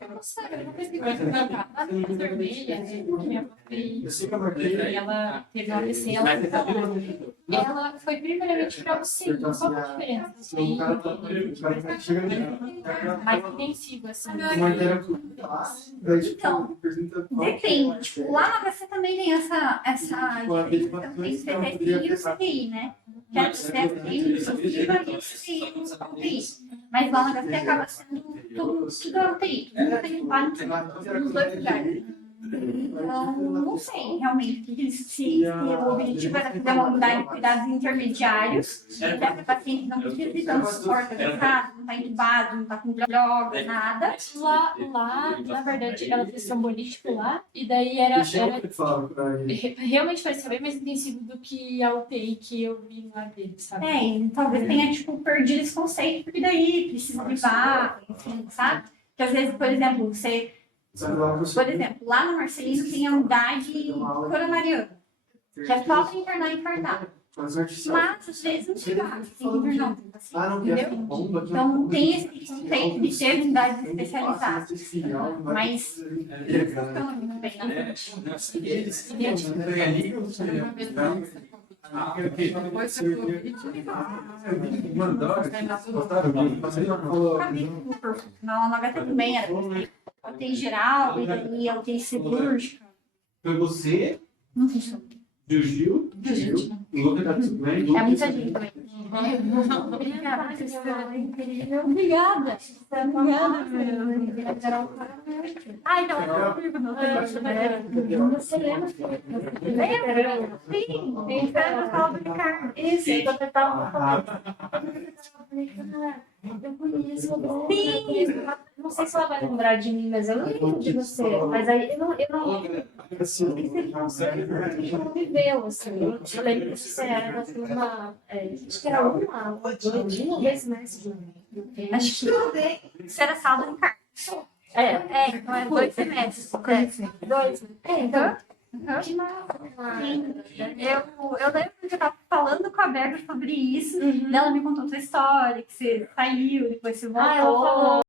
Eu não sei, eu não consegui tratar. A minha vermelha, minha filha, ela teve uma AVC, ela foi primeiramente para você. Qual que é a diferença? Mais intensivo, assim. Então, depende. Tipo, lá na HC também tem essa tem CTI e o CTI, né? Que é CTI, UTI. Mas lá na HC acaba sendo tudo UTI. Tudo tem vários nos dois lugares. Então, não sei realmente se o objetivo era fazer uma unidade de cuidados intermediários, já que o paciente não precisa de tanto suporte, não está entubado, não está com droga, nada. Lá, na verdade, ela fez trombolítico lá, e daí era realmente parecia bem mais intensivo do que a UTI que eu vi lá dele, sabe? E talvez tenha, tipo, perdido esse conceito, porque daí precisa privar, enfim, sabe? Que às vezes, por exemplo, por exemplo, lá no Marcelino tem a unidade coronariana, que é só para internar e infartar. Mas às vezes não se dá, tem que internar um paciente, entendeu? Então tem esse conceito de ter unidades especializadas. Mas funciona muito bem na Não, a HT também era. UTI geral, e daí a UTI cirúrgica. Foi você, Não funciona. Gil, o Lucas tá tudo bem? É muita gente também. Obrigada. Obrigada. Ah, então eu não comigo, não. Você lembra? Sim, tem que na sala do Ricardo. Isso, eu tava falando. Eu conheço você. Não sei se ela vai lembrar de mim, mas eu lembro de você. Mas aí eu não viveu, assim. Eu lembro que você era da turma. Acho que era uma ou dois semestres. Acho que isso era sala do Ricardo. Então é 2 semestres. Dois, né? Então, Que massa. eu lembro que eu tava falando com a Berta sobre isso. Ela me contou sua história, que você saiu, depois você voltou. Ah, ela falou.